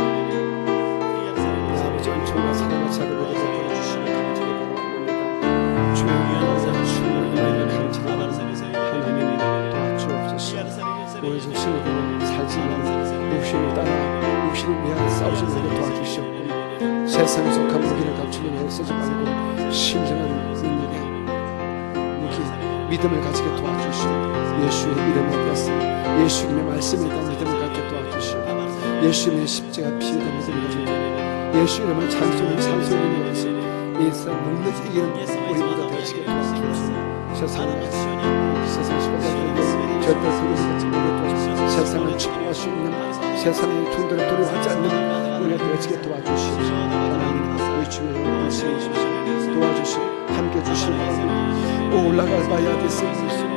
아버지 엄청난 사랑과 자비를 베풀어 주시고 감사드립니다. 주의 위로와 주의 은혜를 감사드립니다. 하나님 도와주옵소서. 우리 자신을 살지만 육신을 따라 육신을 위하여 싸우지 말고 도와주시옵고 세상에 속한 무기를 감추려 애쓰지 말고 신성한 능력에 믿음을 가지게 도와주시고 예수의 이름에 대해서 예수님의 말씀에 대한 믿음을 갖게 도와주시고 예수님의 십자가 피에 대한 믿음을 가지고 예수 이름을 찬송하는 찬송을 위해서 예수 능력이 이기는 우리 모두 되시게 도와주시고 세상 시간들에게 절대 그릇을 못하게 도와주시고 세상을 축복할 수 있는 세상의 tun들을 두려워하지 않는 우리가 되시게 도와주시고 하나님 우리 주의 이름을 세우시고 도와주시고 함께 주시고 올라갈 바야 됐습니다.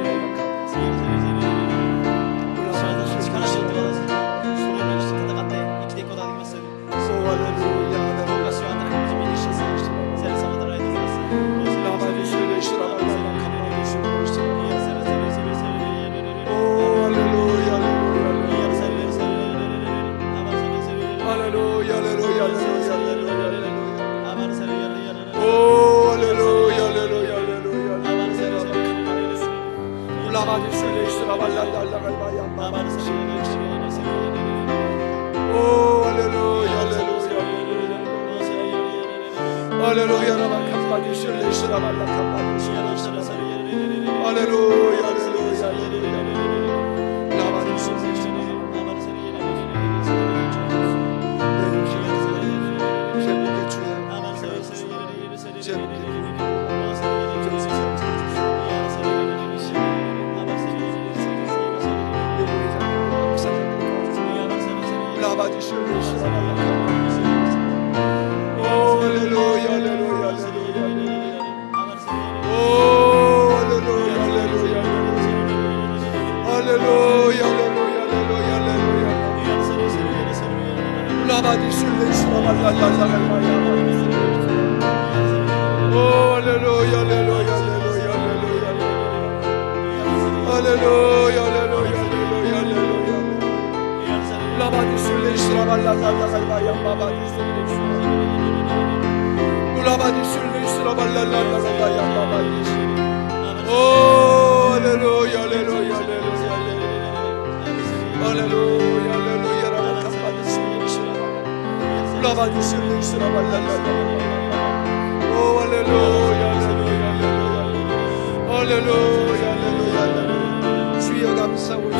주여 감사하고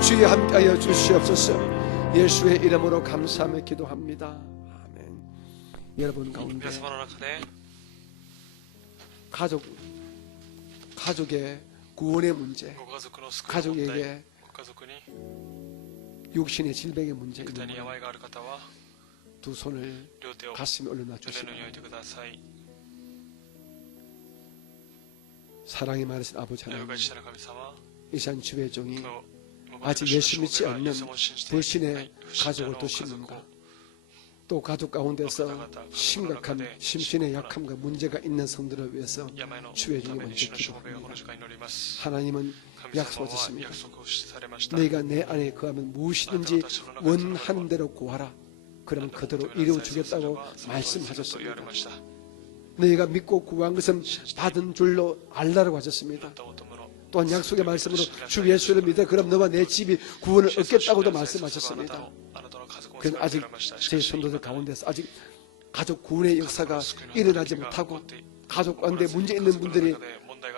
주여 함께하여 주시옵소서. 예수의 이름으로 감사하며 기도합니다. 아멘. 여러분 가운데 가족의 구원의 문제, 가족에게 육신의 질병의 문제 肉体 있는 に病がある 분 方は 두 손을 両手を 가슴에 올려놔 胸 주시고 のに置いてください。 사랑이 많으신 아버지 愛 하나님 が父なる神様、 이 시간 주의 종이 今日 아직 예수 믿지 않는 불신의 가족을 두시는가 또 가족 가운데서 심각한 심신의 약함과 문제가 있는 성들을 위해서 주의 종이 먼저 기도합니다. 하나님은 약속하셨습니다. 너희가 내 안에 거하면 무엇이든지 원하는 대로 구하라. 그러면 그대로 이루어주겠다고 말씀하셨습니다. 너희가 믿고 구한 것은 받은 줄로 알라라고 하셨습니다. 또한 약속의 말씀으로 주 예수를 믿어 그럼 너와 내 집이 구원을 얻겠다고도 말씀하셨습니다. 그건 아직 제 성도들 가운데서 아직 가족 구원의 역사가 일어나지 못하고 가족 가운데 문제 있는 분들이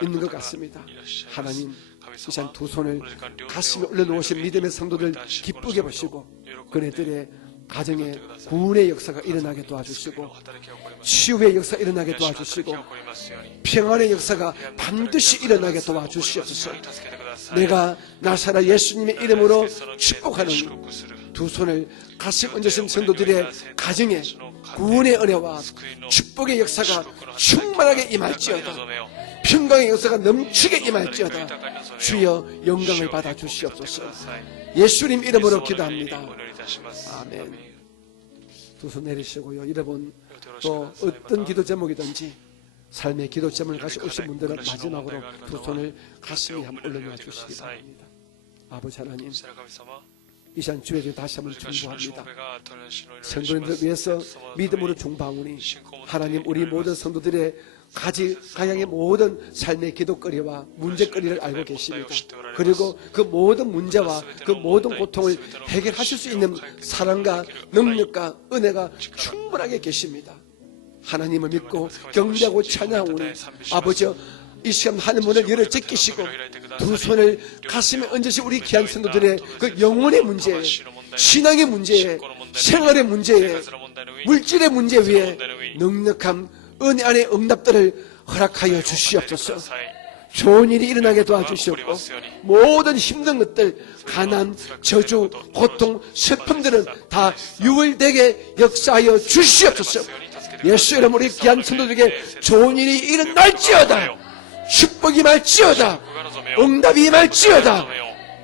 있는 것 같습니다. 하나님 이 시간 두 손을 가슴에 올려놓으신 믿음의 성도들 기쁘게 보시고 그네들의 가정에 구원의 역사가 일어나게 도와주시고 치유의 역사 일어나게 도와주시고 평안의 역사가 반드시 일어나게 도와주시옵소서. 내가 나사렛 예수님의 이름으로 축복하는 두 손을 가슴 얹으신 성도들의 가정에 구원의 은혜와 축복의 역사가 충만하게 임할지어다. 평강의 역사가 넘치게 임할지어다. 주여 영광을 받아 주시옵소서. 예수님 이름으로 기도합니다. 아멘. 두 손 내리시고요. 여러분 또 어떤 기도 제목이든지 삶의 기도 제목을 가지고 오신 분들은 마지막으로 두 손을 가슴에 한번 올려놔 주시기 바랍니다. 아버지 하나님 이 시간 주의 종 다시 한번 중보합니다. 성도님들 위해서 믿음으로 중보하오니 하나님 우리 모든 성도들의 가양의 모든 삶의 기도거리와 문제거리를 알고 계십니다. 그리고 그 모든 문제와 그 모든 고통을 해결하실 수 있는 사랑과 능력과 은혜가 충분하게 계십니다. 하나님을 믿고 경배하고 찬양하오니 아버지 이 시간 하늘 문을 열어 제끼시고 두 손을 가슴에 얹으신 우리 귀한 성도들의 그 영혼의 문제, 신앙의 문제, 생활의 문제, 물질의 문제 위에 넉넉한 은혜 안의 응답들을 허락하여 주시옵소서. 좋은 일이 일어나게 도와주시옵고 모든 힘든 것들, 가난, 저주, 고통, 슬픔들은 다 유월되게 역사하여 주시옵소서. 예수 이름 우리 귀한 성도들에게 좋은 일이 일어날지어다. 축복이 말지어다. 응답이 말지어다.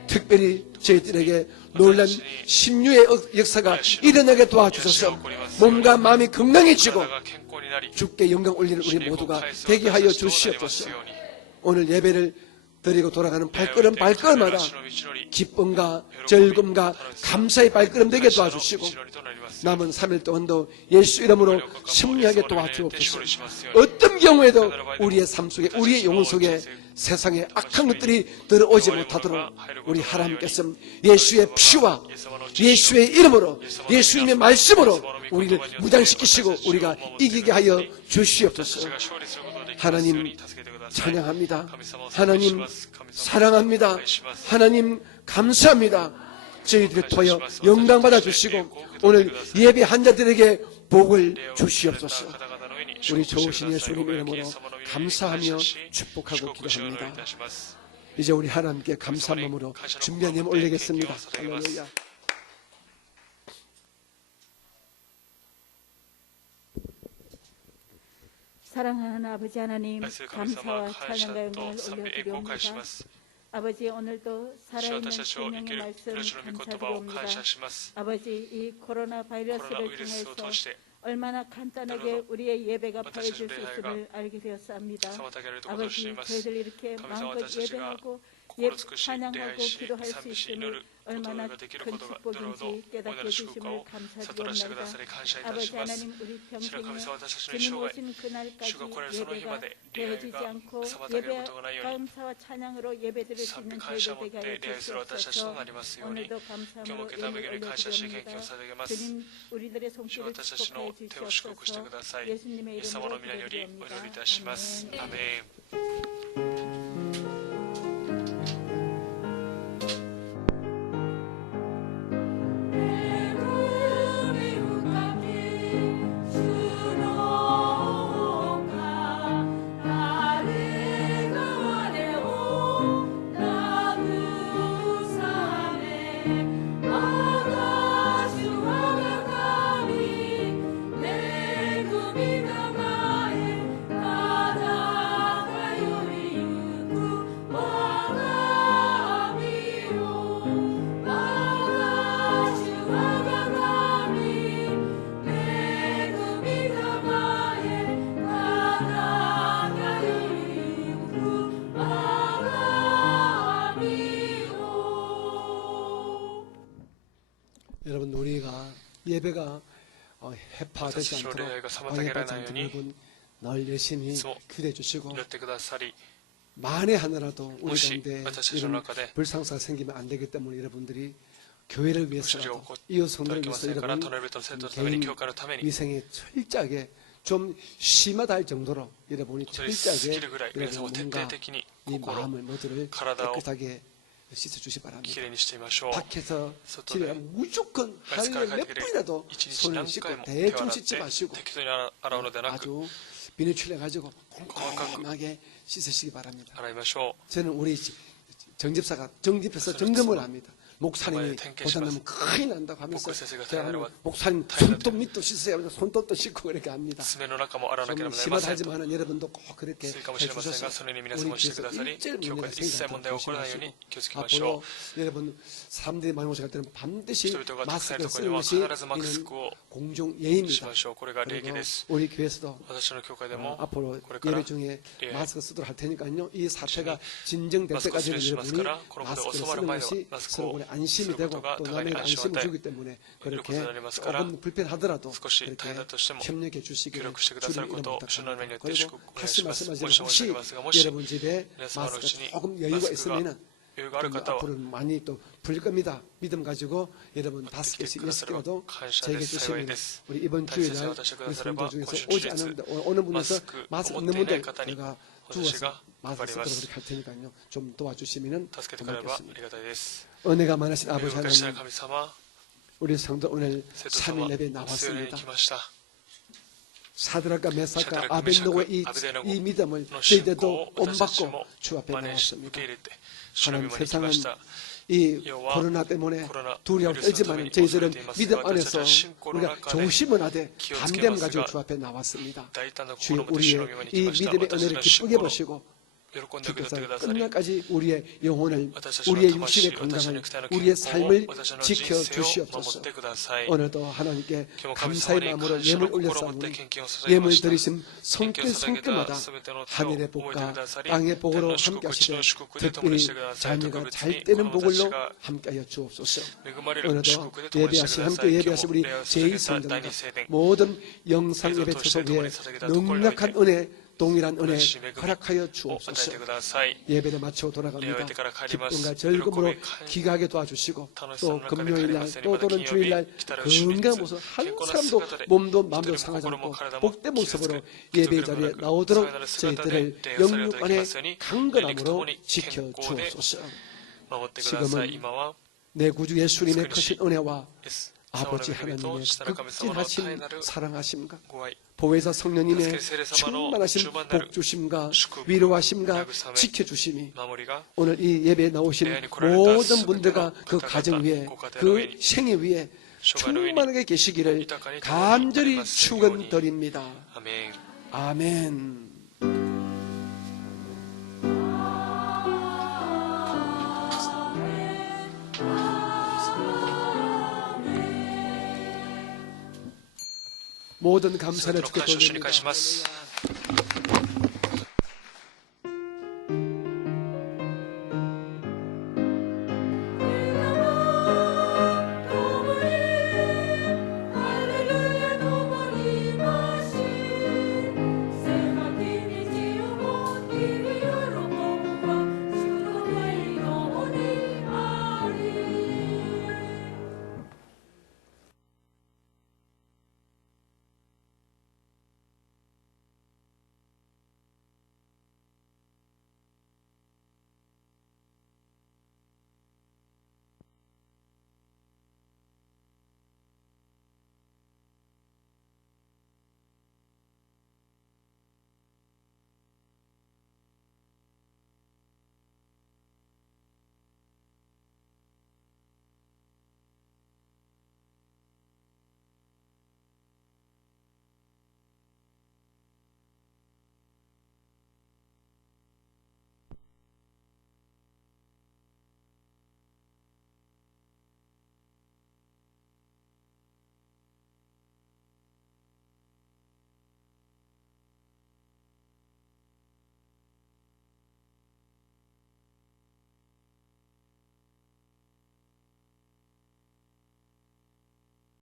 특별히 저희들에게 놀란 심유의 역사가 일어나게 도와주셔서 몸과 마음이 건강해지고 주께 영광 올리는 우리 모두가 되게 하여 주시옵소서. 오늘 예배를 드리고 돌아가는 발걸음마다 기쁨과 즐거움과 감사의 발걸음 되게 도와주시고 남은 3일 동안도 예수 이름으로 승리하게 도와주옵소서. 어떤 경우에도 우리의 삶 속에 우리의 영혼 속에 세상에 악한 것들이 들어오지 못하도록 우리 하나님께서 예수의 피와 예수의 이름으로 예수님의 말씀으로 우리를 무장시키시고 우리가 이기게 하여 주시옵소서. 하나님 찬양합니다. 하나님 사랑합니다. 하나님 감사합니다. 저희들을 통하여 영광 받아주시고 오늘 예배한 자들에게 복을 주시옵소서. 우리 좋으신 예수님 이름으로 감사하며 축복하고 기도합니다. 이제 우리 하나님께 감사한 마음으로 준비한 예물 올리겠습니다. 할렐루야. 사랑하는 아버지 하나님, 감사와 찬양과 영광을 올려드리옵니다. 아버지 오늘도 살아있는 생명의 말씀 감사드립니다. 아버지 이 코로나 바이러스를 통해서 얼마나 간단하게 우리의 예배가 파해질 수 있음을 알게 되었습니다. 아버지 저희들 이렇게 마음껏 예배하고 찬양하고 기도할 수 있음을 얼마나 큰 축복인지 깨닫게 해주심을 감사드립니다. 아버지 하나님 우리 평생에 주님 오신 그날까지 예배가 되어지지 않고 예배 감사와 찬양으로 예배드릴 수 있는 저희들 되게 하여 주시옵소서. 오늘도 감사함으로 예배를 올려드립니다. 주님 우리들의 손길을 축복하여 주시옵소서. 예수님의 이름으로 기도드립니다. 아멘. Oh 예배가 해파되지 않도록 방해받지 않도록 여러분 늘 열심히 기도해 주시고 만에 하나라도 우리 가운데 이런 불상사가 생기면 안 되기 때문에 여러분들이 교회를 위해서라도 이웃 성도를 위해서 여러분 개인 위생에 철저하게 좀 심하다 할 정도로 여러분이 철저하게 여러분 뭔가 이 마음을 모두를 깨끗하게 씻어주시 바랍니다. 밖에서 집에 무조건 하루에 몇 분이라도 손을 씻고 대충 씻지 마시고 아주 비누칠해 가지고 꼼꼼하게 씻으시기 바랍니다. 저는 우리 정집에서 점검을 합니다. 목사님이 고장나면 큰일 난다고 하면서 제가 목사님 손톱 밑도 씻어야 하면서 손톱도 씻고 그렇게 합니다. 좀 심하다 하지만 여러분도 꼭 그렇게 해주셔서 우리 교회에서 일절 문제가 생기지 않도록 조심하시고 앞으로 여러분 사람들이 많이 오실 때는 반드시 마스크를 쓰는 것이 이는 공중 예의입니다. 그리고 우리 교회에서도 앞으로 예배 중에 마스크 쓰도록 할 테니까요. 이 사태가 진정될 때까지는 여러분이 마스크를 쓰는 것이 서로 간에 안심이 되고 또 남에게 안심을 주기 때문에 그렇게 조금 불편하더라도 그렇게 협력해 주시기를 주님 이름으로 부탁합니다. 그리고 다시 말씀하지만 혹시 여러분 집에 마스크가 조금 여유가 있으면은 앞으로는 많이 또 불릴 겁니다. 믿음 가지고 여러분 5개씩 6개라도 저에게 주시면 우리 이번 주일날 우리 성도 중에서 오지 않는데 오는 분에서 마스크 없는 분들 제가 주어서 마스크 쓰도록 그렇게 할 테니까요. 좀 도와주시면 고맙겠습니다. 은혜가 많으신 아버지 하나님, 우리 성도 오늘 3일 예배 나왔습니다. 사드락과 메삭과 아벤노고의 이 믿음을 저희들도 온받고 주 앞에 나왔습니다. 하나님, 세상은 이 코로나 때문에 두려움 떨지만 저희들은 믿음 안에서 우리가 조심은 하되 담대함 가지고 주 앞에 나왔습니다. 주여 우리의 이 믿음의 은혜를 기쁘게 보시고 주께서 끝날까지 우리의 영혼을, 우리의 육신의 건강을, 우리의 삶을 지켜주시옵소서. 오늘도 하나님께 감사의 마음으로 예물 올렸사오니 예물 드리신 손길마다 하늘의 복과 땅의 복으로 함께 하시되 특별히 자녀가 잘 되는 복을로 함께하여 주옵소서. 오늘도 함께 예배하신 우리 제2성전과 모든 영상 예배 초소 위에 능력한 은혜, 동일한 은혜 허락하여 주옵소서. 예배를 마치고 돌아갑니다. 기쁨과 즐거움으로 귀하게 도와주시고 또 금요일날 또 또는 주일날 건강한 모습 한 사람도 몸도 마음도 상하지 않고 복된 모습으로 예배 자리에 나오도록 저희들을 영육 안에 강건함으로 지켜주옵소서. 지금은 내 구주 예수님의 크신 은혜와 아버지 하나님의 극진하신 사랑하심과 보혜사 성령님의 충만하신 복주심과 위로하심과 지켜주심이 오늘 이 예배에 나오신 모든 분들과 그 가정 위에 그 생애 위에 충만하게 계시기를 간절히 축원드립니다. 아멘. 모든 감사를 주께 돌립니다.